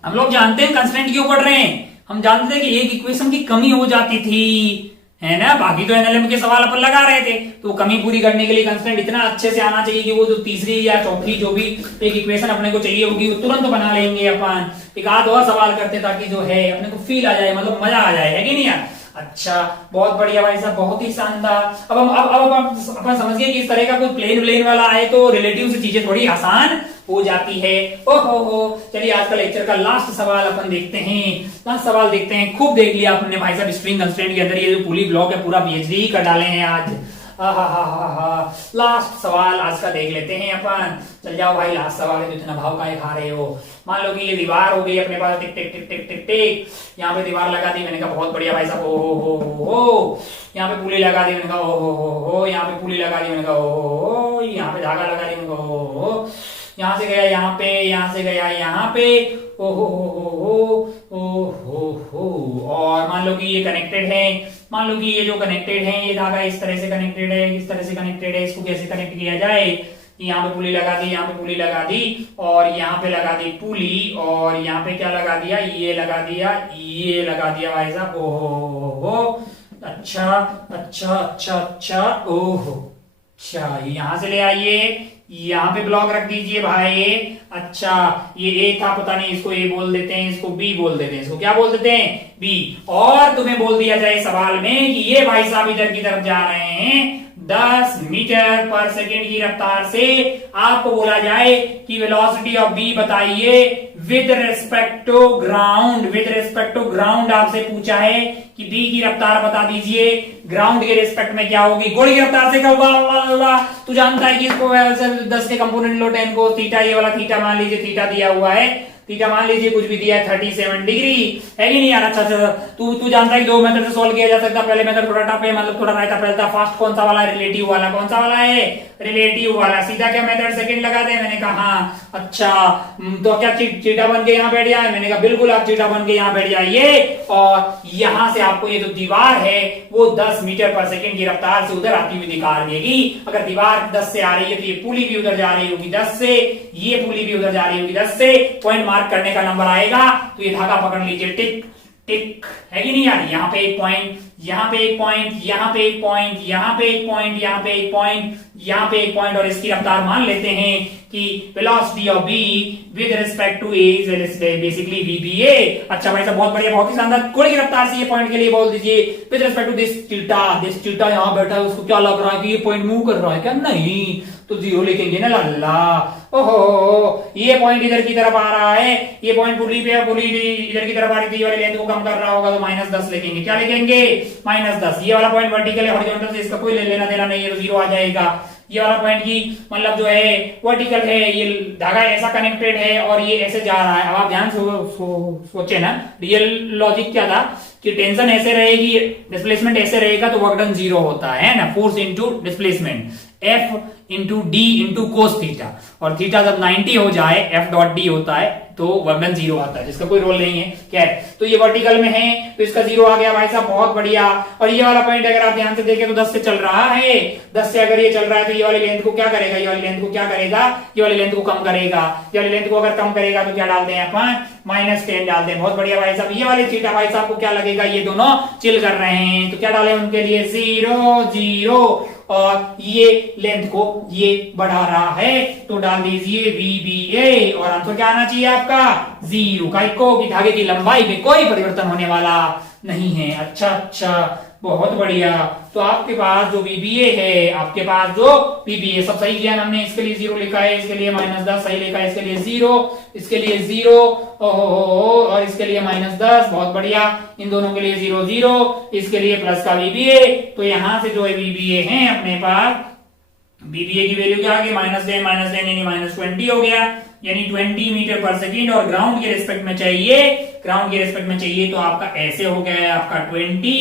हम लोग जानते हैं कंस्टेंट क्यों पढ़ रहे हैं, हम जानते थे कि एक इक्वेशन की कमी हो जाती थी, है ना। बाकी तो एनएलएम के सवाल अपन लगा रहे थे, तो कमी पूरी करने के लिए कंस्टेंट इतना अच्छे से आना चाहिए कि वो जो तीसरी या चौथी जो भी एक इक्वेशन अपने को चाहिए होगी वो तुरंत बना लेंगे अपन। एक आध और सवाल करते ताकि जो है अपने को फील आ जाए, मतलब मजा आ जाए, है कि नहीं यार। अच्छा, बहुत बढ़िया भाई साहब, बहुत ही शानदार। अब अपन समझ गए कि इस तरह का कोई प्लेन वाला आए तो रिलेटिव से चीजें थोड़ी आसान हो जाती है। ओहो, चलिए आज का लेक्चर का लास्ट सवाल अपन देखते हैं। लास्ट सवाल देखते हैं, खूब देख लिया आपने भाई साहब, स्ट्रिंग कंस्ट्रेंट के अंदर ये जो पुली ब्लॉक है पूरा पीएचडी ही कर डाले हैं आज। लास्ट सवाल आज का देख लेते हैं अपन। चल जाओ भाई, लास्ट सवाल है तो इतना भाव काहे खा रहे हो। मान लो कि ये दीवार हो गई अपने पास, टिक टिक टिक टिक टिक टिक, यहाँ पे दीवार लगा दी। मैंने कहा बहुत बढ़िया भाई साहब, हो यहाँ पे पुली लगा दी। मैंने कहा हो यहाँ पे पुली लगा दी। मैंने कहा हो यहाँ पे धागा लगा दी। मैंने कहा हो यहाँ से गया यहाँ पे, यहाँ से गया यहाँ पे, और मान लो कि ये कनेक्टेड है, मान लो कि ये जो कनेक्टेड है, ये धागा इस तरह से कनेक्टेड है, इस तरह से कनेक्टेड है। इसको कैसे कनेक्ट किया जाए, यहाँ पे पुली लगा दी, यहाँ पे पुली लगा दी, और यहाँ पे लगा दी पुली, और यहाँ पे क्या लगा दिया, ये लगा दिया, ये लगा दिया भाई साहब। ओहो, अच्छा अच्छा अच्छा अच्छा, ओहो अच्छा, यहाँ से ले आइए, यहाँ पे ब्लॉक रख दीजिए भाई। अच्छा, ये ए था, पता नहीं इसको ए बोल देते हैं, इसको बी बोल देते हैं, इसको क्या बोल देते हैं, बी। और तुम्हें बोल दिया जाए सवाल में कि ये भाई साहब इधर की तरफ जा रहे हैं 10 मीटर पर सेकेंड की रफ्तार से। आपको बोला जाए कि वेलोसिटी ऑफ बी बताइए with respect to ground. With respect to ground आपसे पूछा है कि बी की रफ्तार बता दीजिए, ग्राउंड के रेस्पेक्ट में क्या होगी, गोली की रफ्तार से होगा। तू जानता है कि इसको 10 के कंपोनेंट लो 10 को, थीटा, ये वाला थीटा मान लीजिए, थीटा दिया हुआ है, थीटा मान लीजिए कुछ भी दिया है 37 डिग्री, है कि नहीं यार। अच्छा अच्छा, तू जानता है दो मेथड से सॉल्व किया जा सकता है। पहले मेथड थोड़ा टफ है, मतलब थोड़ा रायता फैलता। फास्ट कौन सा वाला है? रिलेटिव वाला। कौन सा वाला है? रिलेटिव वाला। सीधा क्या मेथड सेकंड लगा दे? मैंने कहा अच्छा, तो क्या चीटा बन के यहाँ बैठ जाए? मैंने कहा बिल्कुल, आप चीटा बन के यहाँ बैठ जाइए और यहां से आपको ये जो दीवार है वो 10 मीटर पर सेकंड की रफ्तार से उधर आती हुई दिखा देगी। अगर दीवार 10 से आ रही है तो ये पुली भी उधर जा रही होगी 10 से, ये पुली भी उधर जा रही होगी 10 से। पॉइंट मार्क करने का नंबर आएगा तो ये धागा पकड़ लीजिए, टिक टिक, है कि नहीं यार। यहाँ पे एक पॉइंट, यहाँ पे एक पॉइंट, यहाँ पे एक पॉइंट, यहाँ पे एक पॉइंट, यहाँ पे एक पॉइंट, यहाँ पे एक पॉइंट, और इसकी रफ्तार मान लेते हैं कि velocity of B with respect to A is basically VBA. अच्छा भाई साहब, बहुत बढ़िया, बहुत ही शानदार। कोण की रफ्तार से ये पॉइंट के लिए बोल दीजिए with respect to this theta यहाँ बैठा है, उसको क्या लग रहा है कि ये पॉइंट मूव कर रहा है क्या? नहीं, तो जीरो लिखेंगे ना लाला। ओहो, ये पॉइंट इधर की तरफ आ रहा है, ये पॉइंट पुली पे है, पुली इधर की तरफ आ रही थी, वाली लेंथ को कम कर रहा होगा तो -10 लिखेंगे। क्या लिखेंगे? -10। ये वाला पॉइंट वर्टिकल है, हॉरिजॉन्टल से इसका कोई लेना देना नहीं है तो जीरो आ जाएगा। ये वाला पॉइंट की मतलब जो है वर्टिकल है, ये धागा ऐसा कनेक्टेड है और ये ऐसे जा रहा है। अब आप ध्यान सोचे ना, रियल लॉजिक क्या था कि टेंशन ऐसे रहेगी, डिस्प्लेसमेंट ऐसे रहेगा तो वर्क डन जीरो होता है ना, force into displacement, F into D into cos theta, और थीटा जब 90 हो जाए F डॉट डी होता है तो वर्क डन जीरो आता है, जिसका कोई रोल नहीं है। क्या है? तो ये वर्टिकल में है तो इसका जीरो आ गया भाई साहब, बहुत बढ़िया। और ये वाला पॉइंट अगर आप ध्यान से देखें तो 10 से चल रहा है, 10 से अगर ये चल रहा है तो ये वाली लेंथ को क्या करेगा? ये वाली लेंथ को क्या करेगा? ये वाली लेंथ को कम करेगा। ये वाली लेंथ को अगर कम करेगा तो क्या डालते हैं अपन? -10 डालते हैं। बहुत बढ़िया भाई साहब। ये वाली थीटा भाई साहब को क्या लगेगा? ये दोनों चिल कर रहे हैं तो क्या डाले उनके लिए? 0 0, और ये लेंथ को ये बढ़ा रहा है तो डाल दीजिए VBA, और आंसर क्या आना चाहिए आपका? 0 का इको की धागे की लंबाई में कोई परिवर्तन होने वाला नहीं है। अच्छा अच्छा, बहुत बढ़िया। तो आपके पास जो VBA है, आपके पास जो VBA सब सही किया हमने। इसके लिए 0 लिखा है, इसके लिए -10 सही लिखा है, इसके लिए 0, इसके लिए 0, और इसके लिए -10, बहुत बढ़िया। इन दोनों के लिए 0 0, इसके लिए प्लस का VBA। तो यहां से जो है VBA है अपने पास, VBA की वैल्यू क्या आ गई? -10 यानी -20 हो गया, यानी 20 मीटर पर सेकेंड। और ग्राउंड के रिस्पेक्ट में चाहिए, ग्राउंड के रिस्पेक्ट में चाहिए तो आपका ऐसे हो गया है आपका 20,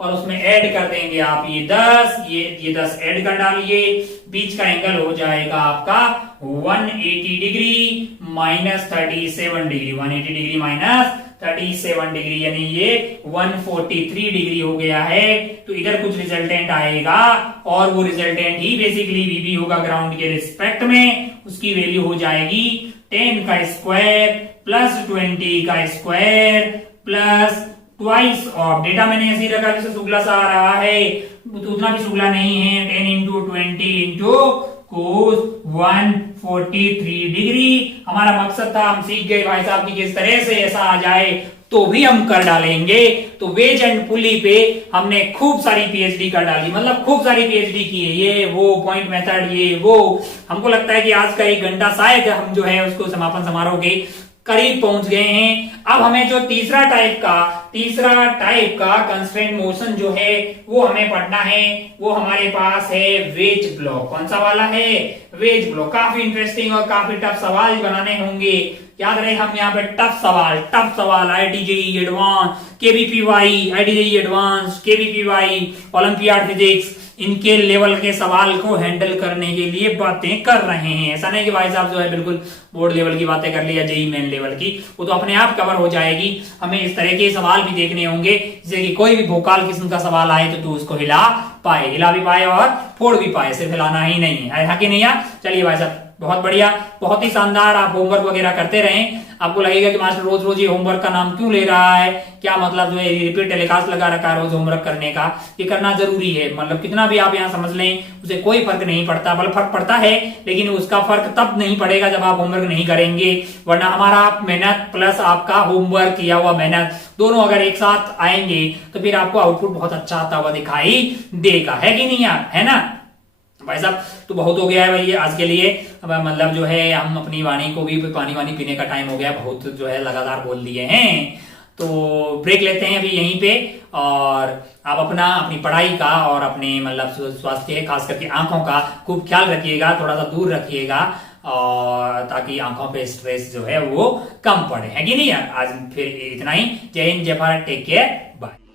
और उसमें ऐड कर देंगे आप ये 10, ये 10 ऐड कर डालिए, बीच का एंगल हो जाएगा आपका 180 डिग्री -37 डिग्री, 180 डिग्री -37 डिग्री, यानी ये 143 डिग्री हो गया है। तो इधर कुछ रिजल्टेंट आएगा और वो रिजल्टेंट ही बेसिकली वीबी होगा ग्राउंड के रिस्पेक्ट में। उसकी वैल्यू हो जाएगी 10 का स्क्वायर प्लस 20 का square plus twice of, data मैंने ऐसे ही रखा जैसे सुगला सा आ रहा है, तो उतना भी सुगला नहीं है। 10 इंटू 20 इंटू कोस 143 डिग्री। हमारा मकसद था, हम सीख गए भाई साहब की किस तरह से ऐसा आ जाए तो भी हम कर डालेंगे। तो वेज एंड पुली पे हमने खूब सारी पीएचडी कर डाली, मतलब खूब सारी पीएचडी की है, ये वो पॉइंट मेथड, ये वो। हमको लगता है कि आज का 1 घंटा शायद हम जो है उसको समापन समारोह के करीब पहुंच गए हैं। अब हमें जो तीसरा टाइप का कंस्ट्रेंट मोशन जो है वो हमें पढ़ना है। वो हमारे पास है वेज ब्लॉक। कौन सा वाला है? Veg block. काफी इंटरेस्टिंग और काफी टफ सवाल बनाने होंगे। याद रहे, हम यहाँ पे टफ सवाल IIT-JEE advance, KVPY, IIT-JEE advance, KVPY, olympiad physics, इनके लेवल के सवाल को हैंडल करने के लिए बातें कर रहे हैं। ऐसा नहीं कि भाई साहब जो है बिल्कुल बोर्ड लेवल की बातें कर ली या जेई मेन लेवल की, वो तो अपने आप कवर हो जाएगी। हमें इस तरह के सवाल भी देखने होंगे जैसे कि कोई भी भोकाल किस्म का सवाल आए तो तू उसको हिला भी पाए और फोड़ भी पाए, सिर्फ हिलाना ही नहीं है। है कि नहीं यार? चलिए भाई साहब, बहुत बढ़िया, बहुत ही शानदार। आप होमवर्क वगैरह करते रहें। आपको लगेगा कि मास्टर रोज रोज ये होमवर्क का नाम क्यों ले रहा है, क्या मतलब जो है रिपीट टेलीकास्ट लगा रखा है रोज होमवर्क करने का। ये करना जरूरी है, मतलब कितना भी आप यहाँ समझ लें उसे कोई फर्क नहीं पड़ता, बल्कि फर्क पड़ता है, लेकिन उसका फर्क तब नहीं पड़ेगा जब आप होमवर्क नहीं करेंगे। वरना हमारा मेहनत प्लस आपका होमवर्क किया हुआ मेहनत दोनों अगर एक साथ आएंगे तो फिर आपको आउटपुट बहुत अच्छा आता हुआ दिखाई देगा। है कि नहीं यार? है ना भाई साहब? तो बहुत हो गया है भाई आज के लिए। अब मतलब जो है हम अपनी वाणी को भी पानी वानी पीने का टाइम हो गया, बहुत जो है लगातार बोल दिए हैं। तो ब्रेक लेते हैं अभी यहीं पे, और आप अपनी पढ़ाई का और अपने मतलब स्वास्थ्य खास करके आंखों का खूब ख्याल रखिएगा, थोड़ा सा दूर रखिएगा। और ताकि आंखों पे स्ट्रेस जो है वो कम पड़े, है कि नहीं यार। आज फिर इतना ही। जय हिंद, जय भारत, टेक केयर, बाय।